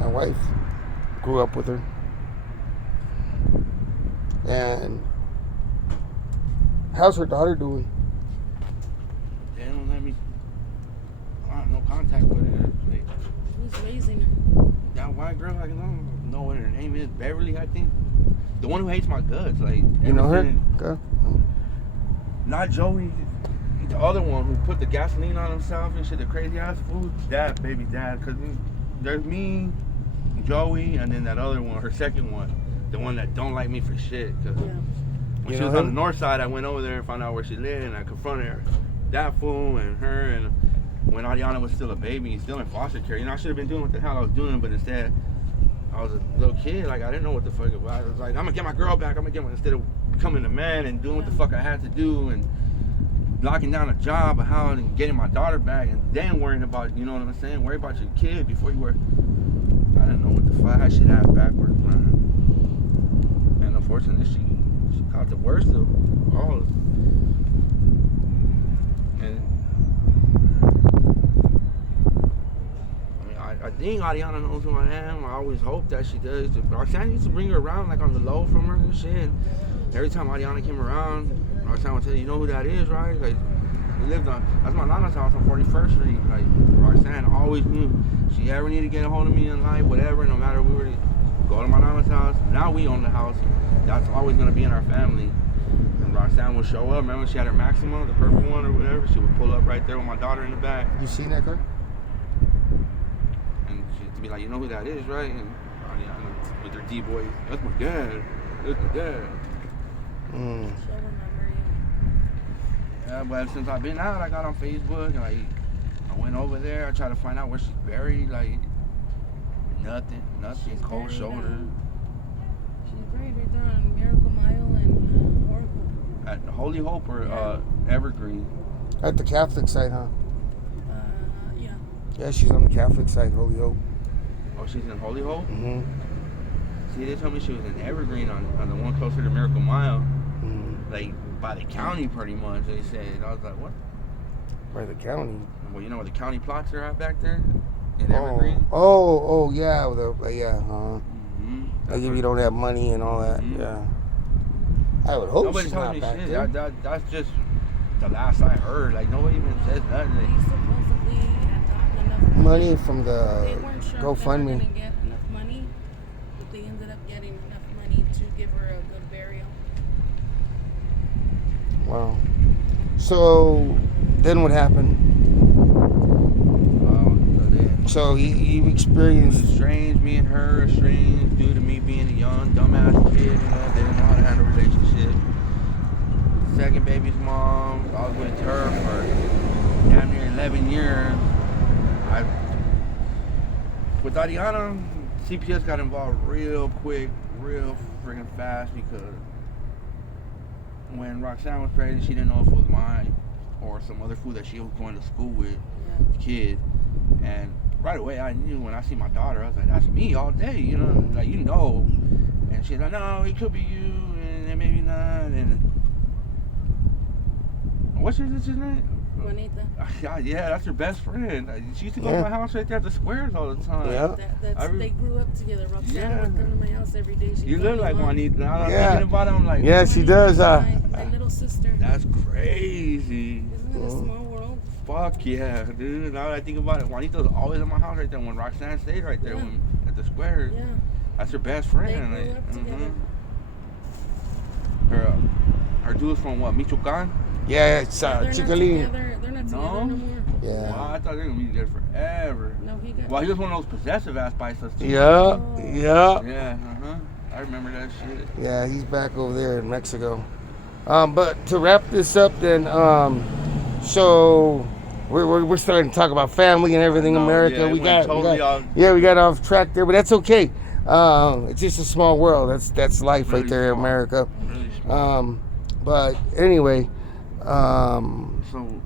My wife grew up with her. And how's her daughter doing? They don't let me. I have no contact with her. Who's raising her? That white girl, I don't know what her name is. Beverly, I think. The one who hates my guts. Like, You know her? everything- Okay. Not Joey. The other one who put the gasoline on himself and shit, the crazy ass fool. That baby dad. Because there's me, Joey, and then that other one, her second one. The one that don't like me for shit. Cause Yeah. when You she know was on him? the north side, I went over there and found out where she lived, and I confronted her. That fool and her, and when Ariana was still a baby, still in foster care. You know, I should have been doing what the hell I was doing, but instead, I was a little kid. Like, I didn't know what the fuck it was. I was like, I'm gonna get my girl back. I'm gonna get one instead of becoming a man and doing what the fuck I had to do and locking down a job, a house, and getting my daughter back, and then worrying about, you know what I'm saying? Worry about your kid before you were. I didn't know what the fuck. I had shit ass backwards, man. And unfortunately, she caught the worst of all of it. And I mean, I think Ariana knows who I am. I always hope that she does. Roxanne used to bring her around like on the low from her and shit. Every time Ariana came around, Roxanne would tell you know who that is, right? Like, we lived on, that's my nana's house on 41st Street. Like, Roxanne always knew she ever needed to get a hold of me in life, whatever, no matter we were to go to my nana's house. Now we own the house. That's always going to be in our family. And Roxanne would show up. Remember she had her Maxima, the purple one or whatever? She would pull up right there with my daughter in the back. You seen that car? And she'd be like, you know who that is, right? And Ariana with her D-boy, that's my dad. That's my dad. Mm. She'll remember you. Yeah, but since I've been out, I got on Facebook and I went over there. I tried to find out where she's buried. Like, nothing, She's cold buried, shoulder. She's buried right there on Miracle Mile and Oracle. At Holy Hope or Yeah. Evergreen. At the Catholic side, huh? Yeah. Yeah, she's on the Catholic side, Holy Hope. Oh, she's in Holy Hope? Mm-hmm. See, they told me she was in Evergreen on the one closer to Miracle Mile. Mm. Like, by the county pretty much, they said. I was like, what? By the county. Well, you know where the county plots are at back there? In Evergreen? Oh, yeah, yeah, Mm-hmm. Like if you don't have money and all that, Mhm. yeah. I would hope Nobody she's told not me back shit. there. That's just the last I heard. Like, nobody even says nothing. They supposedly had gotten enough Money from They the weren't sure if they were GoFundMe. going to get enough money, but they ended up getting enough money to give her a good burial. Wow. So then what happened? So you It experienced. was strange, me and her, strange due to me being a young, dumbass kid, you know, didn't know how to handle relationships. Second baby's mom, I was with her for damn near 11 years. With Ariana, CPS got involved real quick, real friggin' fast because when Roxanne was pregnant, she didn't know if it was mine or some other fool that she was going to school with, kid. And right away, I knew when I see my daughter, I was like, that's me all day, you know, like, you know. And she's like, no, it could be you, and then maybe not. And what's your sister's name? Juanita. Yeah, that's her best friend. She used to go to Yeah. my house right there at the squares all the time. Yeah. They grew up together. Roxanne Yeah. would come to my house every day. She You called look me like Mom. Juanita. Now that I'm Yeah. thinking about it, I'm like, Yeah, she does. My little sister. that's crazy. Isn't it a small world? Fuck yeah, dude. Now that I think about it, Juanita's always at my house right there when Roxanne stayed right there Yeah. when, at the squares. Yeah. That's her best They friend. grew like, up together. Her dude's from what, Michoacan? Yeah, it's They're not Chicalin. together. They're not together No? no more. Yeah. Wow, I thought they were gonna be together forever. No, he got Well, he was one of those possessive ass biceps too. Yeah, yeah. Yeah, I remember that shit. Yeah, he's back over there in Mexico. But to wrap this up, then, so we're starting to talk about family and everything. No, America. yeah, we got off. Yeah, we got off track there, but that's okay. It's just a small world. That's life Really right there, small. America. Really small. But anyway, So I'm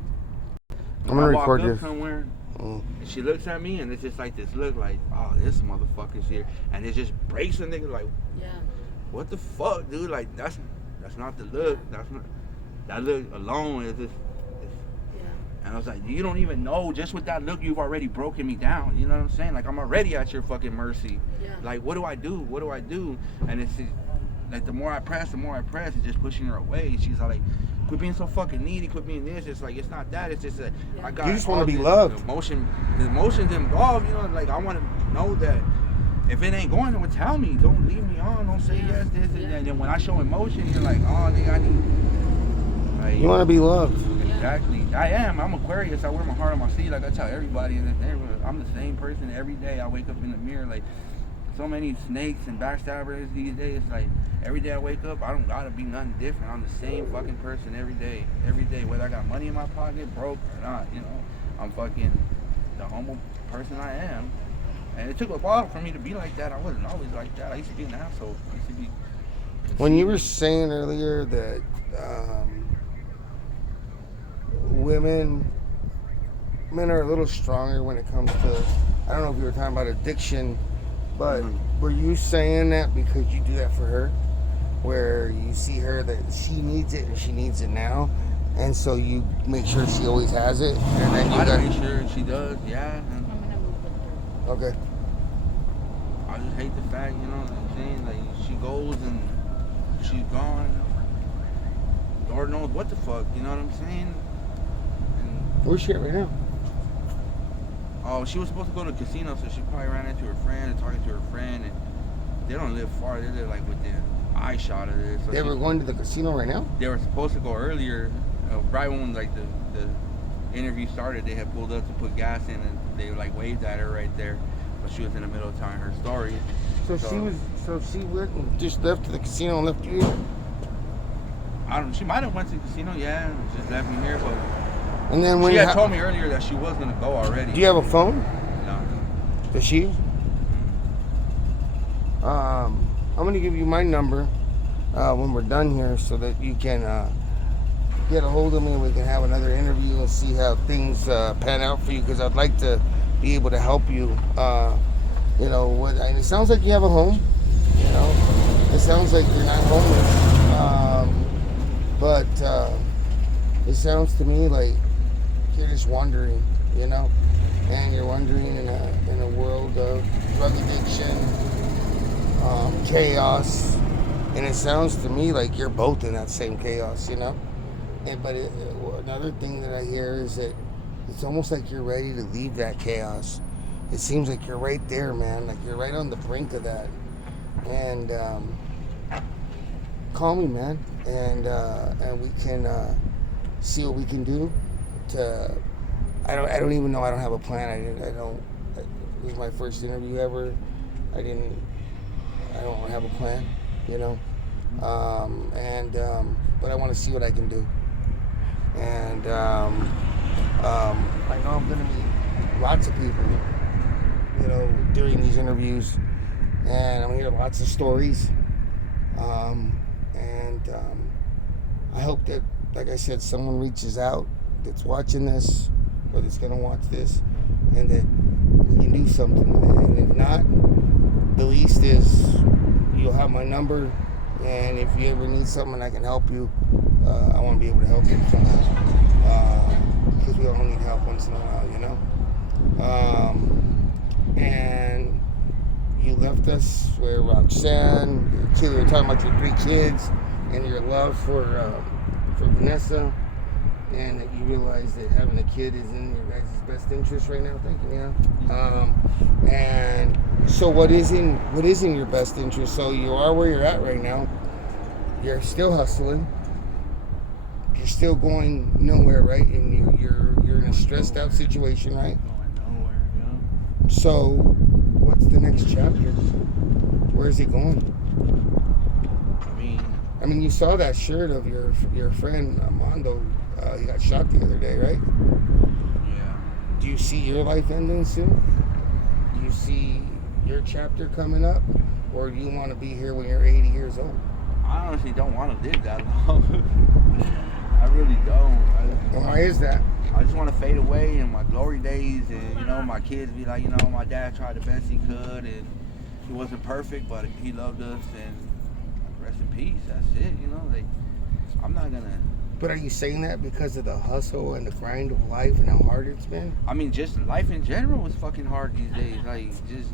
gonna record this. Somewhere, and she looks at me, and it's just like this look, like, oh, this motherfucker's here, and it just breaks the nigga, like, Yeah. what the fuck, dude? Like, that's not the look. That's not that look alone is just. And I was like, you don't even know, just with that look, you've already broken me down. You know what I'm saying? Like, I'm already at your fucking mercy. Yeah. Like, what do I do? What do I do? And it's like, the more I press, it's just pushing her away. She's like, quit being so fucking needy, quit being this. It's like, it's not that. It's just that I got. You just want to be the loved. The emotions involved, you know, like, I want to know that if it ain't going, then tell me. Don't leave me on. Don't say yes, this, and that. And then when I show emotion, you're like, oh, nigga, I need. Like, You want to be loved. Exactly. I am. I'm Aquarius. I wear my heart on my sleeve. Like I tell everybody, and I'm the same person every day. I wake up in the mirror. Like, so many snakes and backstabbers these days. Like, every day I wake up, I don't gotta be nothing different. I'm the same fucking person every day. Every day, whether I got money in my pocket, broke or not. You know, I'm fucking the humble person I am. And it took a while for me to be like that. I wasn't always like that. I used to be an asshole. I used to be. When you were saying earlier that men are a little stronger when it comes to, I don't know if you were talking about addiction, but were you saying that because you do that for her, where you see her that she needs it and she needs it now, and so you make sure she always has it, and then you gotta make sure she does, yeah. Okay. I just hate the fact, you know what I'm saying, like, she goes and she's gone. Lord knows what the fuck, you know what I'm saying? Where's she at right now? Oh, she was supposed to go to a casino, so she probably ran into her friend and talking to her friend, and they don't live far. They live like within eye shot of this. So They were going to the casino right now? They were supposed to go earlier, right when like the interview started. They had pulled up to put gas in, and they like waved at her right there, but she was in the middle of telling her story. So she went and just left to the casino and left you here? She might have went to the casino, yeah, and just left me here, but. And then when she had told me earlier that she was gonna go already. Do you have a phone? No. Does she? I'm gonna give you my number when we're done here, so that you can get a hold of me and we can have another interview and see how things pan out for you. Because I'd like to be able to help you. You know, and it sounds like you have a home. You know, it sounds like you're not homeless. But it sounds to me like you're just wandering, you know, and you're wandering in a world of drug addiction, chaos, and it sounds to me like you're both in that same chaos, you know. But another thing that I hear is that it's almost like you're ready to leave that chaos. It seems like you're right there, man. Like you're right on the brink of that. And call me, man, and we can see what we can do. I don't even know. I don't have a plan. I don't. This is my first interview ever. I don't have a plan, you know. But I want to see what I can do. And I know I'm gonna meet lots of people, you know, during these interviews, and I'm gonna hear lots of stories. I hope that, like I said, someone reaches out that's watching this or that's gonna watch this, and that we can do something with it. And if not, the least is you'll have my number, and if you ever need something I can help you, I want to be able to help you somehow, because we all need help once in a while, you know. And you left us where Roxanne, we were talking about your 3 kids and your love for Vanessa, and that you realize that having a kid is in your guys' best interest right now. Thank you, yeah. And so what is in your best interest? So you are where you're at right now. You're still hustling. You're still going nowhere, right? And you're in a stressed out situation, right? Going nowhere, So, what's the next chapter? Where is he going? I mean, you saw that shirt of your friend Armando. He got shot the other day, right? Yeah. Do you see your life ending soon? Do you see your chapter coming up? Or do you want to be here when you're 80 years old? I honestly don't want to live that long. I really don't. Why is that? I just want to fade away in my glory days, and you know, my kids be like, you know, my dad tried the best he could, and he wasn't perfect, but he loved us, and rest in peace. That's it, you know. Like, I'm not gonna. But are you saying that because of the hustle and the grind of life and how hard it's been? I mean, just life in general is fucking hard these days. Like, just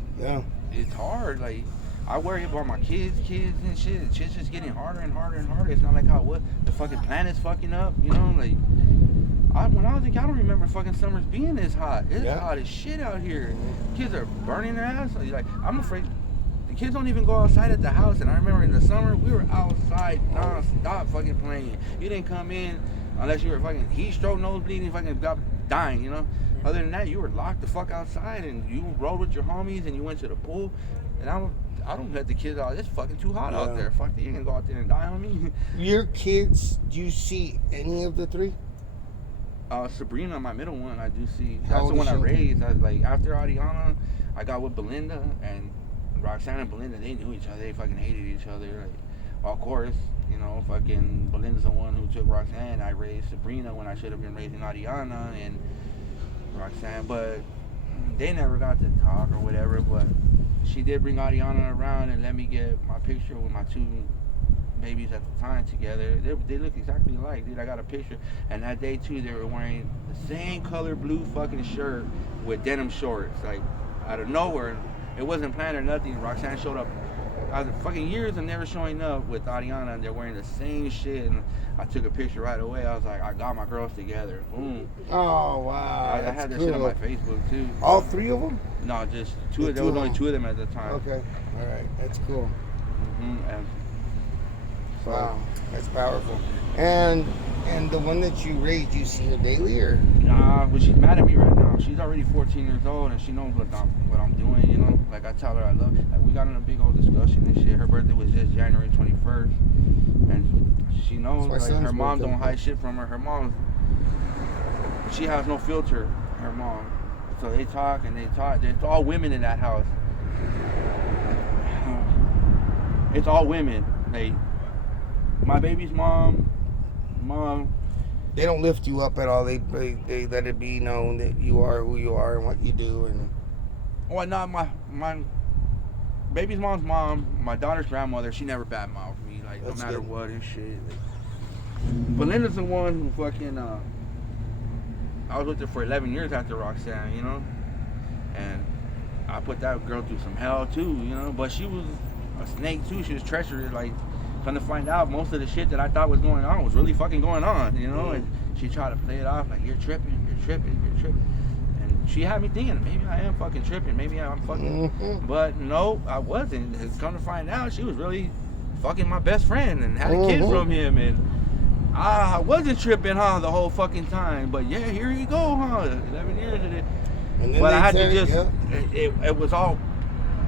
it's hard. Like, I worry about my kids and shit. Shit's just getting harder and harder and harder. It's not like how the fucking planet's fucking up, you know. Like, when I was a kid, I don't remember fucking summers being this hot. It's hot as shit out here. Kids are burning their ass. Like, I'm afraid. The kids don't even go outside at the house, and I remember in the summer we were outside non-stop fucking playing. You didn't come in unless you were fucking heat stroke, nose bleeding, fucking dying, you know. Other than that, you were locked the fuck outside, and you rode with your homies, and you went to the pool. And I don't let the kids out. It's fucking too hot out there. Fuck, you ain't gonna go out there and die on me. Your kids, do you see any of the three? Sabrina, my middle one, I do see. How That's the old one is I she? raised. I was like, after Ariana, I got with Belinda, and Roxanne and Belinda, they knew each other. They fucking hated each other. Like, well, of course, you know, fucking Belinda's the one who took Roxanne. I raised Sabrina when I should have been raising Ariana and Roxanne, but they never got to talk or whatever. But she did bring Ariana around and let me get my picture with my two babies at the time together. They look exactly alike, dude. I got a picture, and that day too, they were wearing the same color blue fucking shirt with denim shorts, like out of nowhere. It wasn't planned or nothing. Roxanne showed up after fucking years of never showing up with Ariana, and they're wearing the same shit. And I took a picture right away. I was like, I got my girls together. Boom. Oh wow! I had that shit on my Facebook too. All three of them? No, just two. There was only two of them at the time. Okay, all right, that's cool. And so, wow, that's powerful. And the one that you raised, you see her daily, or? Nah, but she's mad at me right now. She's already 14 years old, and she knows what I'm doing, you know? Like, I tell her I love her. Like, we got in a big old discussion and shit. Her birthday was just January 21st, and she knows, like, her mom don't hide shit from her. Her mom, she has no filter, her mom. So they talk and they talk. It's all women in that house. It's all women. Like, my baby's mom. They don't lift you up at all. They let it be known that you are who you are and what you do. And well, not my baby's mom's mom, my daughter's grandmother. She never badmouthed me, like, that's no matter good. what and shit. Like, Belinda's the one who fucking I was with her for 11 years after Roxanne, you know, and I put that girl through some hell too, you know. But she was a snake too. She was treacherous. Like, come to find out, most of the shit that I thought was going on was really fucking going on, you know. And she tried to play it off like, you're tripping. And she had me thinking, maybe I am fucking tripping. Maybe I'm fucking. But no, I wasn't. It's come to find out, she was really fucking my best friend and had a kid from him. And I wasn't tripping, huh, the whole fucking time. But yeah, here you go, huh? 11 years of it. But I had to just, it was all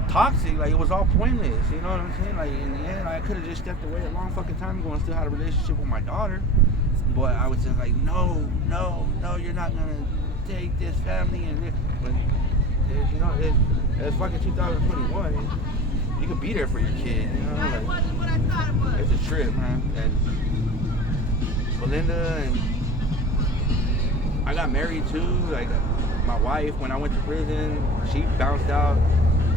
toxic, like, it was all pointless, you know what I'm saying? Like, in the end, I could have just stepped away a long fucking time ago and still had a relationship with my daughter. But I was just like, no, you're not gonna take this family. And but you know, it's fucking 2021. You can be there for your kid, you know? Like, it's a trip, man. And Belinda, and I got married too. Like, my wife, when I went to prison, she bounced out.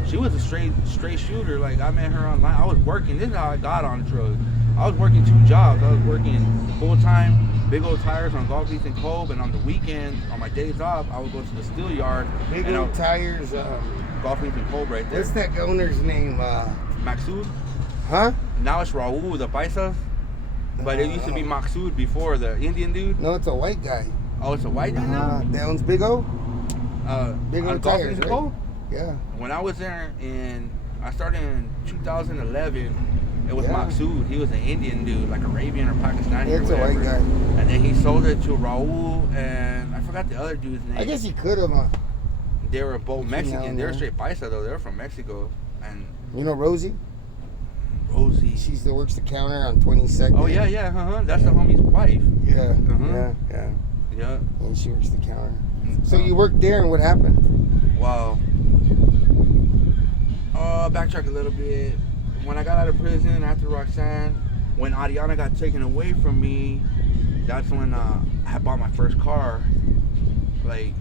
She was a straight shooter. Like, I met her online. I was working. This is how I got on drugs. I was working 2 jobs. I was working full-time, big old tires on Golf Beach and Cove, and on the weekend, on my days off, I would go to the steel yard. Big old tires. Golf Beach and Cove right there. What's that owner's name? Maksud. Huh? Now it's Raul, the Paisas. But it used to be Maksud before, the Indian dude. No, it's a white guy. Oh, it's a white dude now? That owns Big O? Big O on Golf tires, Beach and right? Cove? Yeah. When I was there I started in 2011, it was Maksud. He was an Indian dude, like Arabian or Pakistani or whatever. It's a white guy. And then he sold it to Raul, and I forgot the other dude's name. I guess he could have. They were both Between now Mexican. and They were then. straight paisa though. They were from Mexico. And You know Rosie? Rosie. She still works the counter on 22nd. Oh yeah. That's the homie's wife. Yeah, Uh-huh. yeah. Yeah. And she works the counter. So you worked there, and what happened? Wow. Backtrack a little bit. When I got out of prison after Roxanne, when Ariana got taken away from me, that's when I had bought my first car. Like,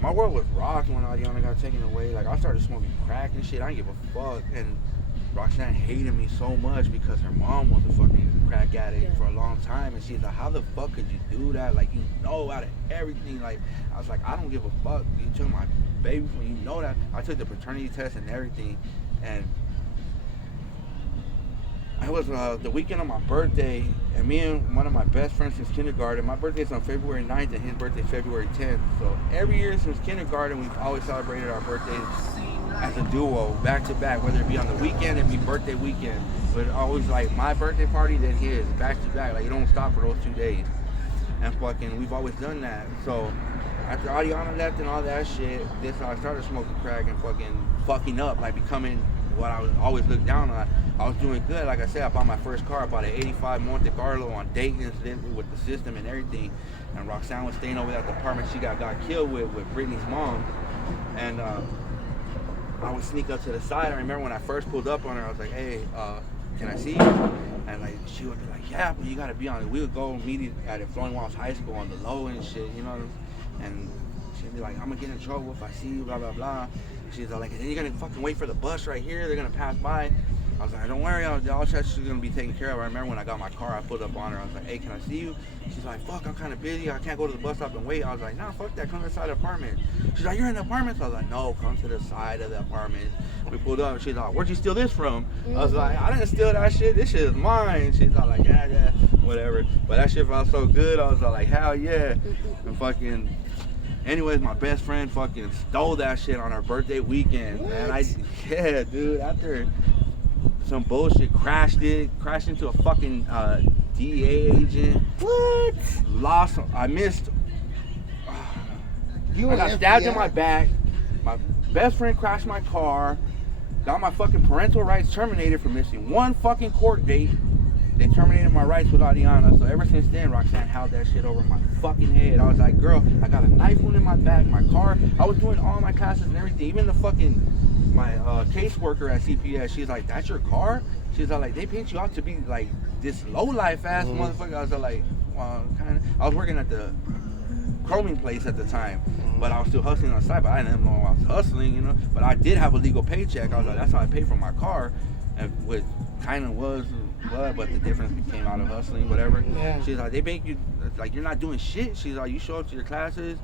my world was rocked when Ariana got taken away. Like, I started smoking crack and shit. I didn't give a fuck. And Roxanne hated me so much because her mom was a fucking crack addict for a long time. And she's like, how the fuck could you do that? Like, you know, out of everything. Like, I was like, I don't give a fuck. You took my baby from you know that. I took the paternity test and everything. And it was the weekend of my birthday, and me and one of my best friends since kindergarten, my birthday's on February 9th and his birthday's February 10th. So every year since kindergarten, we've always celebrated our birthdays as a duo, back to back, whether it be on the weekend, it'd be birthday weekend. But always like my birthday party, then his, back to back. Like, you don't stop for those 2 days. And fucking, we've always done that. So after Ariana left and all that shit, I started smoking crack and fucking up, like becoming what I would always look down on. I was doing good. Like I said, I bought my first car. I bought an 85 Monte Carlo on date incidentally with the system and everything. And Roxanne was staying over at the apartment she got killed with Brittany's mom. And I would sneak up to the side. I remember when I first pulled up on her, I was like, hey, can I see you? And like she would be like, yeah, but you gotta be on it. We would go meet at Flowing Walls High School on the low and shit, you know. And she'd be like, I'm gonna get in trouble if I see you, blah blah blah. She's like, and then you're gonna fucking wait for the bus right here. They're gonna pass by. I was like, don't worry, all that shit's gonna be taken care of. I remember when I got my car, I pulled up on her. I was like, hey, can I see you? She's like, fuck, I'm kind of busy. I can't go to the bus stop and wait. I was like, nah, fuck that. Come to the side of the apartment. She's like, you're in the apartment? So I was like, no, come to the side of the apartment. We pulled up. She's like, where'd you steal this from? I was like, I didn't steal that shit. This shit is mine. She's all like, yeah, whatever. But that shit felt so good. I was like, hell yeah. And fucking... Anyways, my best friend fucking stole that shit on our birthday weekend. What? And yeah, dude, after some bullshit, crashed into a fucking DEA agent. What? I missed. You I got stabbed in my back. My best friend crashed my car. Got my fucking parental rights terminated for missing one fucking court date. They terminated my rights with Ariana. So ever since then, Roxanne held that shit over my fucking head. I was like, girl, I got a knife wound in my back, my car. I was doing all my classes and everything. Even my caseworker at CPS, she's like, that's your car? She's like, they paint you out to be like this low life ass motherfucker. I was like, well, kind of. I was working at the chroming place at the time, but I was still hustling on the side. But I didn't know I was hustling, you know. But I did have a legal paycheck. I was like, that's how I paid for my car, and which kind of was. But the difference became out of hustling, whatever. Yeah. She's like, they make you, like, you're not doing shit. She's like, you show up to your classes.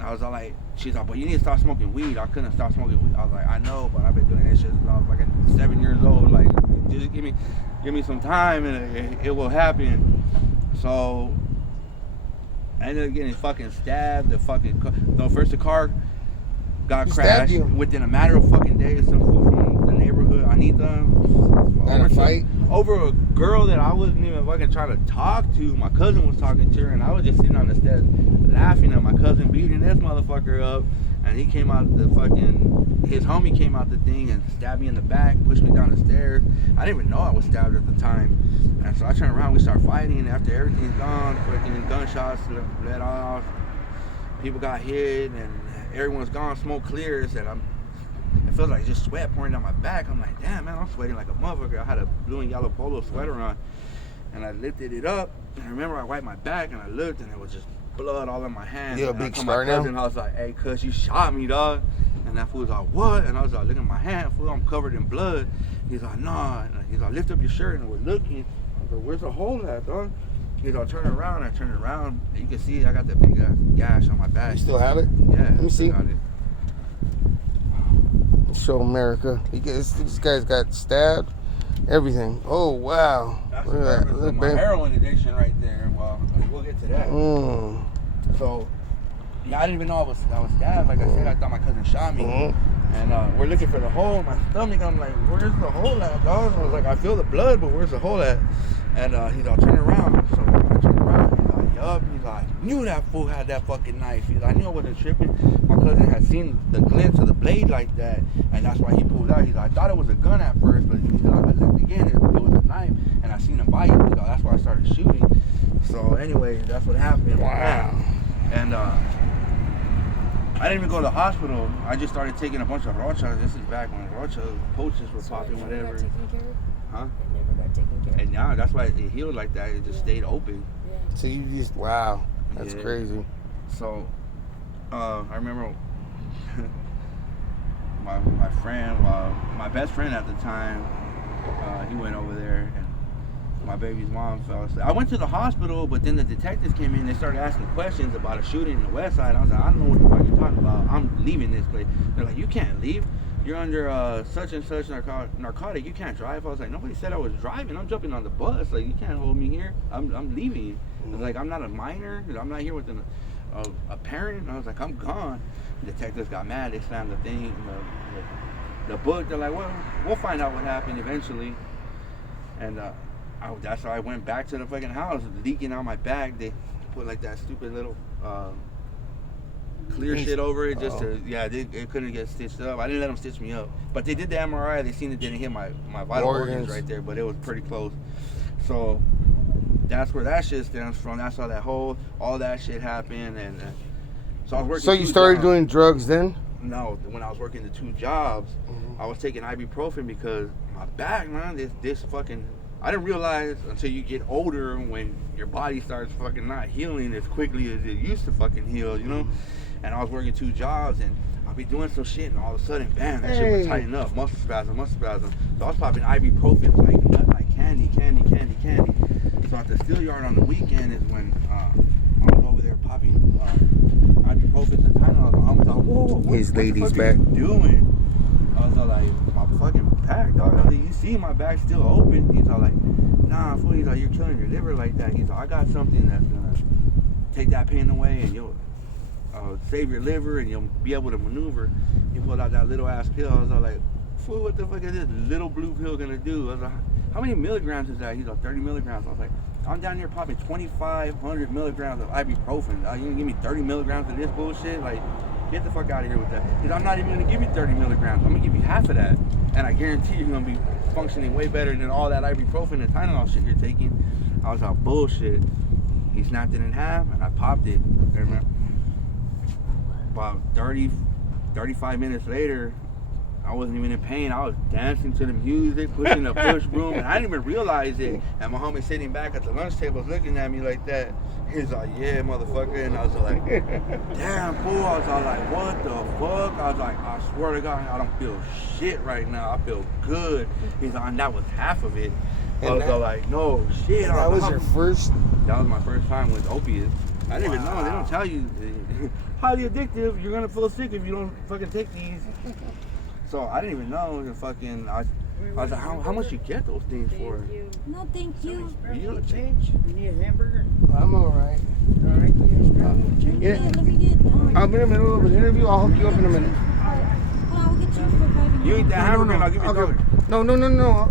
I was all like, she's like, but you need to stop smoking weed. I couldn't stop smoking weed. I was like, I know, but I've been doing this shit since I was like 7 years old. Like, just give me some time and it will happen. So I ended up getting fucking stabbed. First the car got crashed within a matter of fucking days. Some fool from the neighborhood, Anita, over a girl that I wasn't even fucking trying to talk to. My cousin was talking to her, and I was just sitting on the steps laughing at my cousin beating this motherfucker up. And he came out his homie came out the thing and stabbed me in the back, pushed me down the stairs. I didn't even know I was stabbed at the time. And so I turned around, we started fighting, and after everything's gone, fucking gunshots let off, people got hit, and everyone's gone, smoke clears, and it feels like just sweat pouring down my back. I'm like, damn, man, I'm sweating like a motherfucker. I had a blue and yellow polo sweater on, and I lifted it up, and I remember I wiped my back, and I looked, and it was just blood all in my hands. You have a big scar now? And I was like, hey, cuz, you shot me, dog. And that fool was like, what? And I was like, look at my hand, fool, I'm covered in blood. He's like, nah. And he's like, lift up your shirt, and we're looking. I was like, where's the hole at, dog? He's like, turn around. I turned around, and you can see I got that big gash on my back. You still have it? Yeah. Let me see. Got it. Show America. This guy's got stabbed. Everything. Oh wow. That's Look at that. Look, my babe. heroin addiction right there. Well, we'll get to that. So, yeah, I didn't even know I was stabbed. Like I said, I thought my cousin shot me. And we're looking for the hole in my stomach. I'm like, where's the hole at, dog? I was like, I feel the blood, but where's the hole at? And he's all, turn around. So I turned around. He's like, up. He's like, knew that fool had that fucking knife. He's like, I knew I wasn't tripping. My cousin had seen the glint of the blade like that, and that's why he pulled out. He's like, I thought it was a gun at first, but he's like, I looked again, it was a knife, and I seen him bite. He's like, that's why I started shooting. So anyway, that's what happened. Wow. And I didn't even go to the hospital. I just started taking a bunch of rochas. This is back when rocha poaches were popping, whatever. Huh? It never got taken care of. And now that's why it healed like that. It just stayed open. Yeah. So you just, wow. That's Yeah. crazy. So, I remember my friend, my best friend at the time, he went over there, and my baby's mom fell asleep. I went to the hospital, but then the detectives came in. They started asking questions about a shooting in the West Side. I was like, I don't know what the fuck you're talking about. I'm leaving this place. They're like, you can't leave. You're under such and such narcotic. You can't drive. I was like, nobody said I was driving. I'm jumping on the bus. Like, you can't hold me here. I'm leaving. I was like, I'm not a minor. I'm not here with a parent. I was like, I'm gone. The detectives got mad. They slammed the thing, the book. They're like, well, we'll find out what happened eventually. And that's how I went back to the fucking house, leaking out my bag. They put like that stupid little clear shit over it just to, it couldn't get stitched up. I didn't let them stitch me up. But they did the MRI. They seen it didn't hit my vital organs right there, but it was pretty close. So that's where that shit stems from. That's how all that shit happened. And so I was working. So you started doing drugs then? No, when I was working the 2 jobs, I was taking ibuprofen because my back, man, this fucking. I didn't realize until you get older when your body starts fucking not healing as quickly as it used to fucking heal, you know? And I was working 2 jobs and I'll be doing some shit and all of a sudden, bam, that shit would tighten up. Muscle spasm. So I was popping ibuprofen like candy. So at the steel yard on the weekend is when I was over there popping ibuprofen and Tylenol. I was like, whoa, His lady's what the fuck back. are you doing? I was all like, my fucking back, dog. I was like, you see my back still open? He's all like, nah, fool. He's like, you're killing your liver like that. He's like, I got something that's gonna take that pain away and you'll save your liver and you'll be able to maneuver. He pulled out that little ass pill. I was all like, fool, what the fuck is this little blue pill gonna do? I was like, how many milligrams is that? He's like, 30 milligrams. I was like, I'm down here popping 2,500 milligrams of ibuprofen. You gonna give me 30 milligrams of this bullshit? Like, get the fuck out of here with that. Because I'm not even going to give you 30 milligrams. I'm going to give you half of that. And I guarantee you're going to be functioning way better than all that ibuprofen and Tylenol shit you're taking. I was like, bullshit. He snapped it in half and I popped it. About 35 minutes later, I wasn't even in pain. I was dancing to the music, pushing the push broom, and I didn't even realize it. And my homie sitting back at the lunch table looking at me like that. He's like, yeah, motherfucker. And I was like, damn, fool. I was all like, what the fuck? I was like, I swear to God, I don't feel shit right now. I feel good. He's like, and that was half of it. I was all like, no shit. That was your first? That was my first time with opiates. I didn't even know. They don't tell you. Highly addictive. You're going to feel sick if you don't fucking take these. So I didn't even know the fucking. I was like, how much you get those things for? No, thank you. You Change? You need a hamburger? I'm alright. Alright, Yeah. Let me get. I'm in the middle of an interview. I'll hook you up in a minute. Hold on, we'll get you for 5 minutes. You eat that hamburger and I'll give you a dollar. No.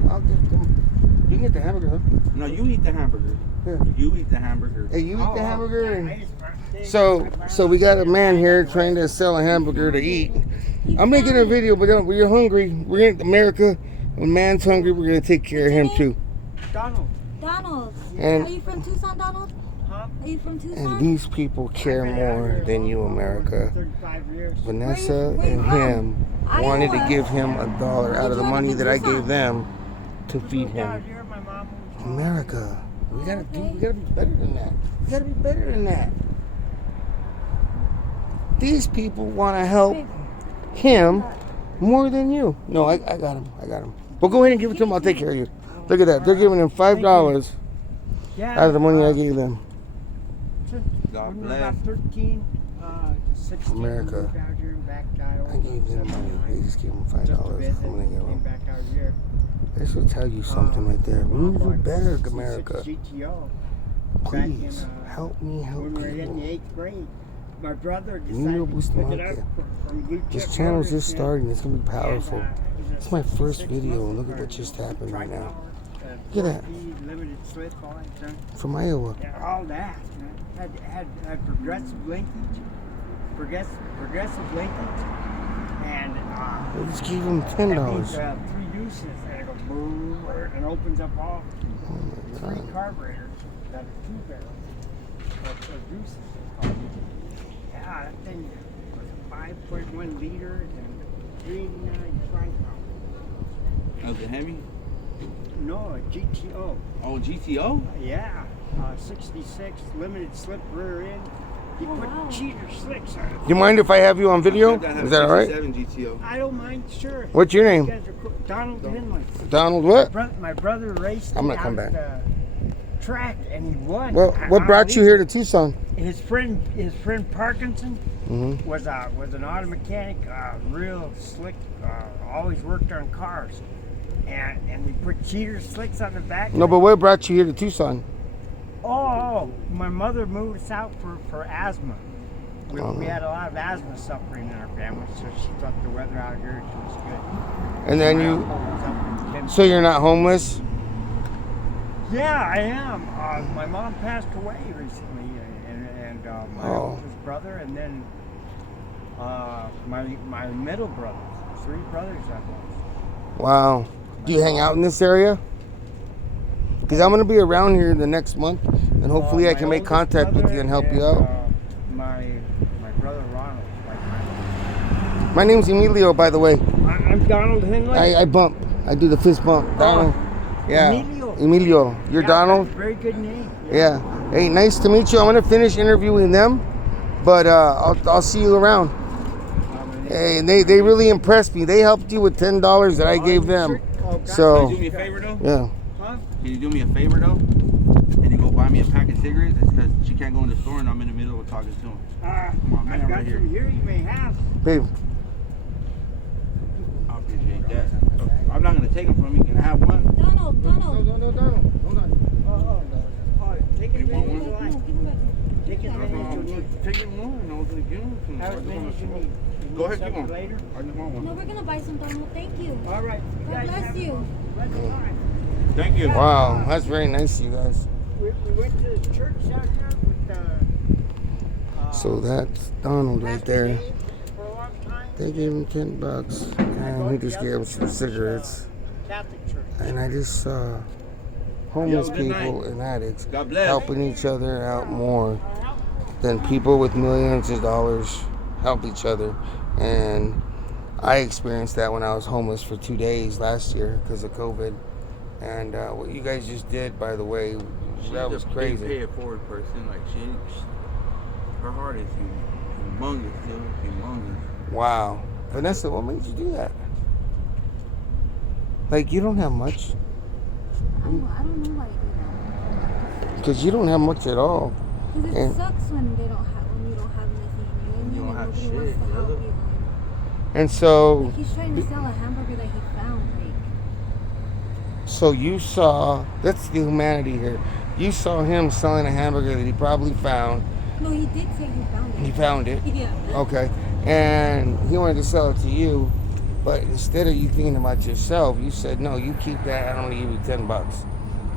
I'll get them. You can get the hamburger, huh? No, you eat the hamburger. Yeah. You eat the hamburger. Hey, you eat the hamburger. And so we got a man here trying to sell a hamburger to eat. I'm making a video, but when you're hungry, we're in America. When man's hungry, we're gonna take care of him too. Donald. Donald. And- Are you from Tucson, Donald? Huh? Are you from Tucson? And these people care more than you, America. 35 years. Vanessa Where you and from? him wanted to Iowa. give him $1 out of the money that I gave them to feed Down him. here, my mom was America, we gotta be better than that. We gotta be better than that. These people want to help him more than you. No, I got him. Well, go ahead and give it to him. I'll take care of you. Look at that. They're giving him $5 out of the money I gave them. God When we were bless. about 13, 16, America. we moved out here and back to Iowa. I gave them money. They just gave him Just to $5. visit I'm gonna and give came them. back out here. This will tell you something right there. We need to do better, America. GTO. Back in, Please help me help when we were in the people. 8th grade. My brother You need to decided to boost the pick it up market. from Blue This Chip channel's Motors, just yeah. starting. It's gonna be powerful. And, It's my first 66 video, and muscle look at what cars, just happened right now. Look at that. Speed, limited slip, all that stuff. From Iowa. Yeah, all that. Had progressive linkage, progressive linkage, and We just gave him that $10. means, 3 deuces, and it goes boom, and opens up all Oh my 3 God. carburetors that are 2 barrels, or deuces. They call it. Yeah, that thing was a 5.1 liter and 389 pounds. That was a Hemi? No, a GTO. Oh, GTO? Yeah, 66 limited slip rear end. He Oh, put wow. cheater slicks on it. Do you mind if I have you on video? Is that all right? 67 GTO. I don't mind, sure. What's your You name? guys are cool. Donald Henley. Donald what? My brother raced I'm me gonna come out back. the track and he won. What brought you here to Tucson? His friend Parkinson Mm-hmm. was an auto mechanic, real slick, always worked on cars. And he put cheater slicks on the back. No, but what brought you here to Tucson? Oh, my mother moved us out for asthma. We Oh. had a lot of asthma suffering in our family, so she thought the weather out here was good. And then My you, uncle was up in Kim- so you're not homeless? Yeah, I am. My mom passed away recently, and my Oh. oldest brother, and then my middle brothers. 3 brothers I lost. Wow. Do you hang out in this area? Because I'm going to be around here the next month, and hopefully I My can make oldest contact with brother you and help you out. My brother Ronald. My name's Emilio, by the way. I'm Donald Henley. I bump. I do the fist bump. Donald. Yeah. Emilio. Emilio. You're Yeah, Donald? that's a very good name. Yeah. Hey, nice to meet you. I'm going to finish interviewing them, but I'll see you around. Hey, and they really impressed me. They helped you with $10 that I gave them. So, Can you do me a favor though? yeah. Huh? Can you do me a favor though? Can you go buy me a pack of cigarettes? It's because she can't go in the store and I'm in the middle of talking to him. My man I've got right here. some here you may have. Babe, I appreciate that. I'm not gonna take them from you. Can I have one? Donald. Take it You want as one? you like. Give him back here. Take it as you need. Take it one and I was gonna give them to him. Have as many as you need. You Go need ahead, keep something on. later. I just want No, one. we're gonna buy some, Donald. Thank you. All right. You God guys bless have you. Bless you. All right. Thank you. wow, that's very nice of you guys. We went to the church out here with So that's Donald right Pastor there. Dave for a long time. They gave him $10, and he just gave him some cigarettes. Catholic church. And I just saw homeless Yo, good people night. and addicts God bless. helping each other out more than people with millions of dollars help each other. And I experienced that when I was homeless for 2 days last year because of COVID. And what you guys just did, by the way, that was She's a big crazy. pay it forward person. Like her heart is humongous, dude. Humongous. Wow. Vanessa, what made you do that? Like, you don't have much. I don't know why you do that. Because you don't have much at all. Because it And- sucks when you don't have nothing. You don't have nobody wants shit, to help brother. you. And so, Like he's trying to sell a hamburger that he found. so you saw, that's the humanity here. You saw him selling a hamburger that he probably found. No, he did say he found He it. found it. Yeah. Okay. And he wanted to sell it to you. But instead of you thinking about yourself, you said, no, you keep that. I'm going to give you $10.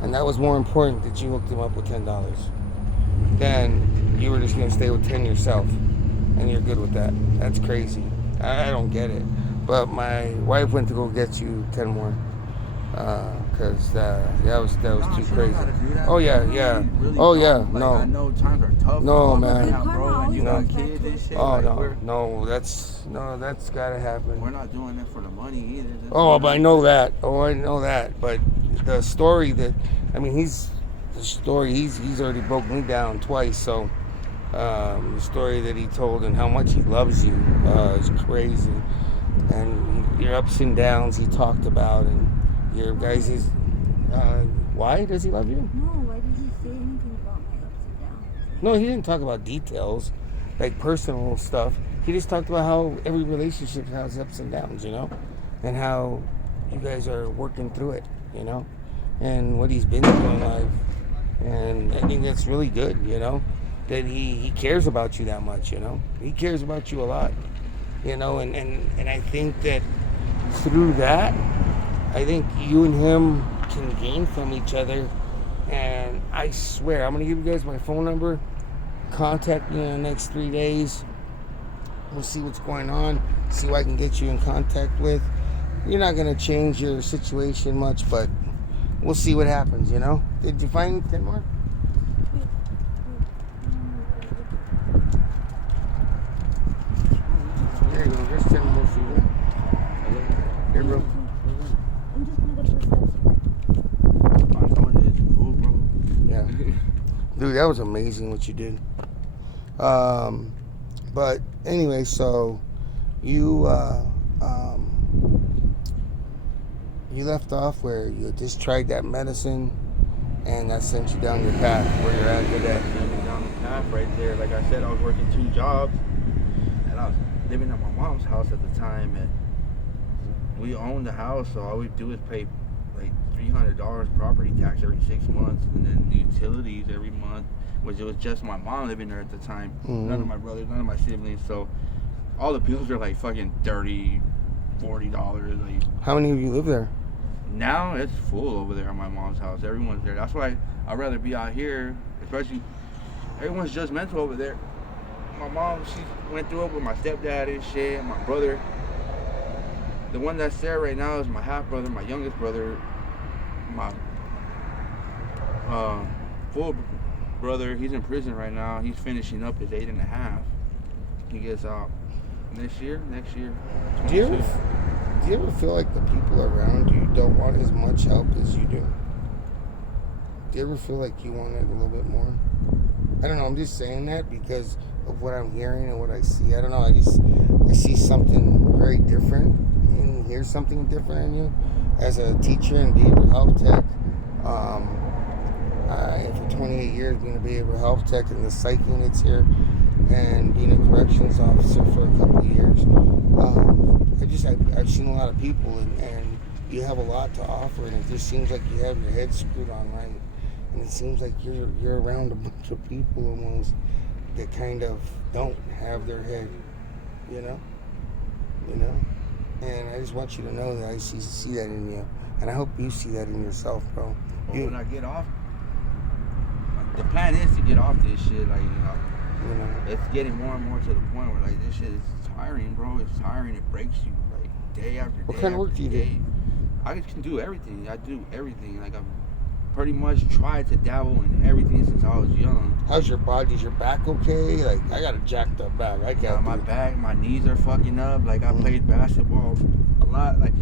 And that was more important that you hooked him up with $10 than you were just going to stay with 10 yourself. And you're good with that. That's crazy. I don't get it. But my wife went to go get you 10 more. Because that was too crazy. Oh, yeah. Really Oh, don't. yeah. Like, No. I know times are tough. No, man. Now, bro, and you No. got kids and shit. Oh, like, no. That's got to happen. We're not doing it for the money either. This Oh, is but I not- know that. Oh, I know that. But the story that, I mean, he's already broke me down twice. So the story that he told and how much he loves you is crazy. And your ups and downs he talked about, and your guys' why does he love you? No, why did he say anything about my ups and downs? No, he didn't talk about details, like personal stuff. He just talked about how every relationship has ups and downs, and how you guys are working through it, and what he's been through in life. And I think that's really good, that he cares about you that much, He cares about you a lot, and I think that through that, I think you and him can gain from each other. And I swear, I'm going to give you guys my phone number. Contact me in the next 3 days. We'll see what's going on. See who I can get you in contact with. You're not going to change your situation much, but we'll see what happens, you know? Did you find 10 more? There you go. There's 10 more for you. Here, bro. I'm just gonna go to the steps. I told you it's cool, bro. Yeah. Dude, that was amazing what you did. But anyway, so you you left off where you just tried that medicine and that sent you down your path where you're at today. Sent me down the path right there. Like I said, I was working 2 jobs, and I was living at my mom's house at the time, and we owned the house, so all we do is pay like $300 property tax every 6 months, and then the utilities every month, which it was just my mom living there at the time. Mm-hmm. None of my brothers, none of my siblings, so all the bills are like fucking $30, $40. Like, How many of you live there? now it's full over there at my mom's house. Everyone's there. That's why I'd rather be out here, especially everyone's judgmental over there. My mom, she went through it with my stepdad and shit, my brother. The one that's there right now is my half brother, my youngest brother, my full brother. He's in prison right now. He's finishing up his 8.5. He gets out next year. Do you ever feel like the people around you don't want as much help as you do? Do you ever feel like you want it a little bit more? I don't know. I'm just saying that because of what I'm hearing and what I see. I don't know. I see something very different and hear something different in you. As a teacher and behavioral health tech, for 28 years being a behavioral health tech in the psych units here, and being a corrections officer for a couple of years. I've seen a lot of people, and you have a lot to offer, and it just seems like you have your head screwed on right, and it seems like you're around a bunch of people almost that kind of don't have their head, you know, and I just want you to know that I see that in you, and I hope you see that in yourself, bro. Well, when I get off, the plan is to get off this shit, like, it's getting more and more to the point where, like, this shit is tiring, bro. It's tiring. It breaks you, like, day after day. What kind of work do you do? I can do everything. I do everything. Like, I've pretty much tried to dabble in everything since I was young. How's your body? Is your back okay? Like, I got a jacked up back. I can't. My back, my knees are fucking up. Like, I played basketball a lot. Like,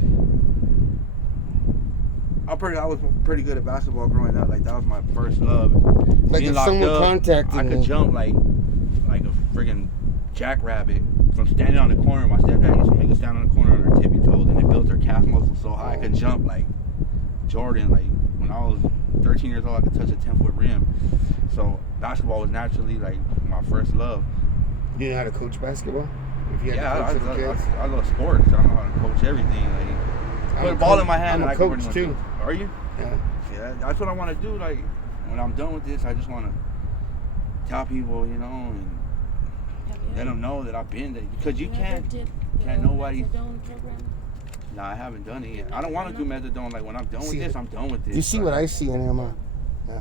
I was pretty good at basketball growing up. Like, that was my first love. Like, being if locked someone up, contacted I could me, jump like a friggin' jackrabbit from standing on the corner. My stepdad used to make us stand on the corner on our tippy toes, and it built our calf muscles so high I could jump like Jordan. Like, when I was 13 years old, I could touch a 10-foot rim. So basketball was naturally like my first love. you know how to coach basketball? If you had to coach the kids? I love sports. I know how to coach everything. Like, put a ball in my hand. I'm and a I can coach pretty much too. Are you? Yeah. Yeah, that's what I want to do. Like, when I'm done with this, I just want to tell people, and let them know that I've been there. Because you can't nobody. No, I haven't done it yet. I don't want to do methadone. Like, when I'm done with this, I'm done with this. You see what I see in him, huh? Yeah.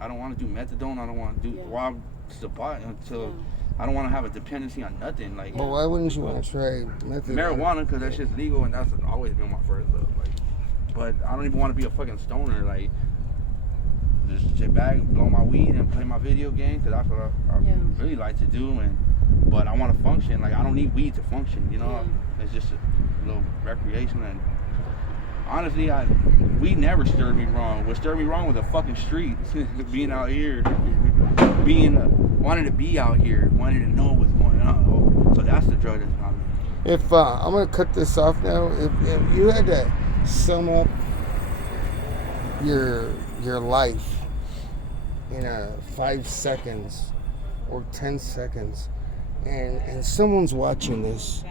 I don't want to do methadone. I don't want to do until I don't want to have a dependency on nothing. Like, But why wouldn't you want to try methadone? marijuana, because that shit's legal, and that's always been my first love. Like, but I don't even want to be a fucking stoner. Like, just sit back and blow my weed and play my video games, because that's what I really like to do. But I want to function. Like, I don't need weed to function. It's just a little recreation. And honestly, weed never stirred me wrong. What stirred me wrong was the fucking streets. Being out here, wanting to be out here, wanting to know what's going on. So that's the drug that's not me. If I'm gonna cut this off now, if you had to sum up your life in 5 seconds or 10 seconds, and someone's watching this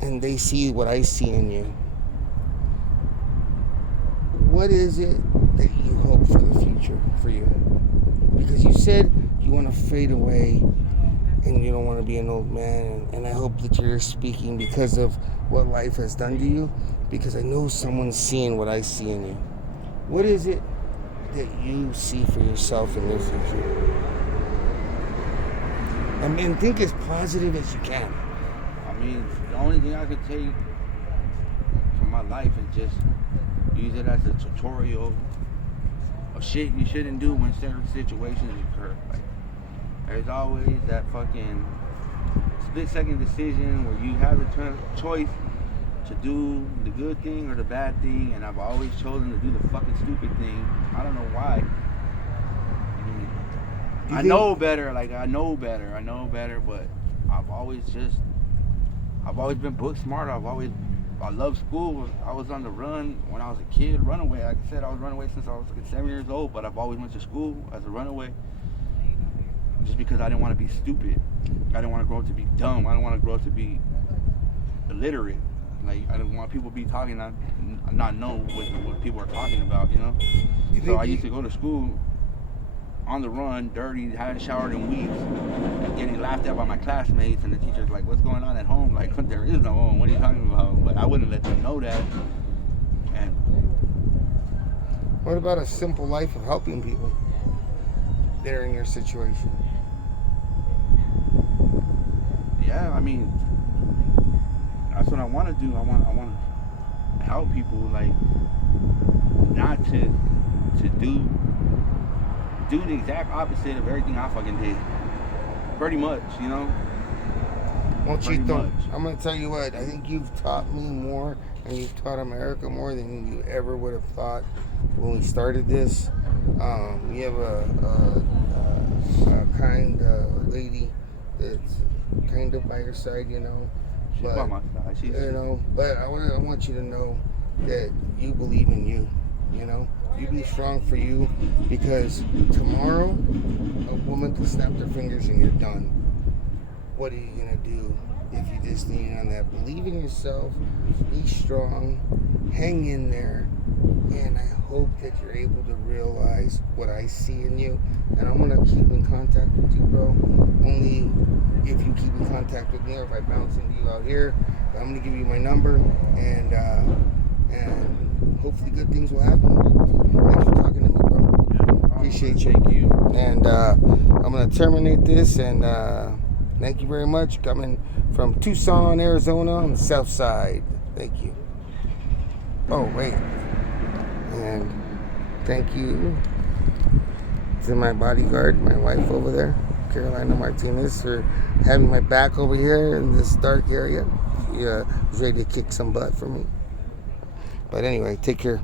and they see what I see in you, what is it that you hope for the future for you? Because you said you want to fade away and you don't want to be an old man, and I hope that you're speaking because of what life has done to you, because I know someone's seeing what I see in you. What is it that you see for yourself in the future? I mean, think as positive as you can. I mean, the only thing I could take from my life is just use it as a tutorial of shit you shouldn't do when certain situations occur. Like, there's always that fucking split-second decision where you have the choice to do the good thing or the bad thing, and I've always chosen to do the fucking stupid thing. I don't know why. I know better, but I've always been book smart. I love school. I was on the run when I was a kid, runaway. Like I said, I was runaway since I was like 7 years old, but I've always went to school as a runaway just because I didn't want to be stupid. I didn't want to grow up to be dumb. I didn't want to grow up to be illiterate. Like, I didn't want people to be talking and not know what people are talking about, you know? So I used to go to school on the run, dirty, hadn't showered in weeks, getting laughed at by my classmates, and the teacher's like, what's going on at home? Like, there is no home, what are you talking about? But I wouldn't let them know that. And what about a simple life of helping people that are in your situation? Yeah, I mean, that's what I want to do. I want to help people, like, not to do the exact opposite of everything I fucking did. Pretty much, you know? Well, Chito, I'm going to tell you what, I think you've taught me more and you've taught America more than you ever would have thought when we started this. You have a kind lady that's kind of by your side, you know. She's by my side. You know, but I want you to know that you believe in you, you know. You be strong for you, because tomorrow a woman can snap their fingers and you're done. What are you gonna do if you just lean on that? Believe in yourself, be strong, hang in there, and I hope that you're able to realize what I see in you. And I'm gonna keep in contact with you, bro. Only if you keep in contact with me, or if I bounce into you out here. I'm gonna give you my number, and hopefully good things will happen. Thanks for talking to me, bro. Yeah. Appreciate you. Thank you. And I'm going to terminate this, and thank you very much. Coming from Tucson, Arizona on the south side. Thank you. Oh, wait. And thank you to my bodyguard, my wife over there, Carolina Martinez, for having my back over here in this dark area. She was ready to kick some butt for me. But anyway, take care.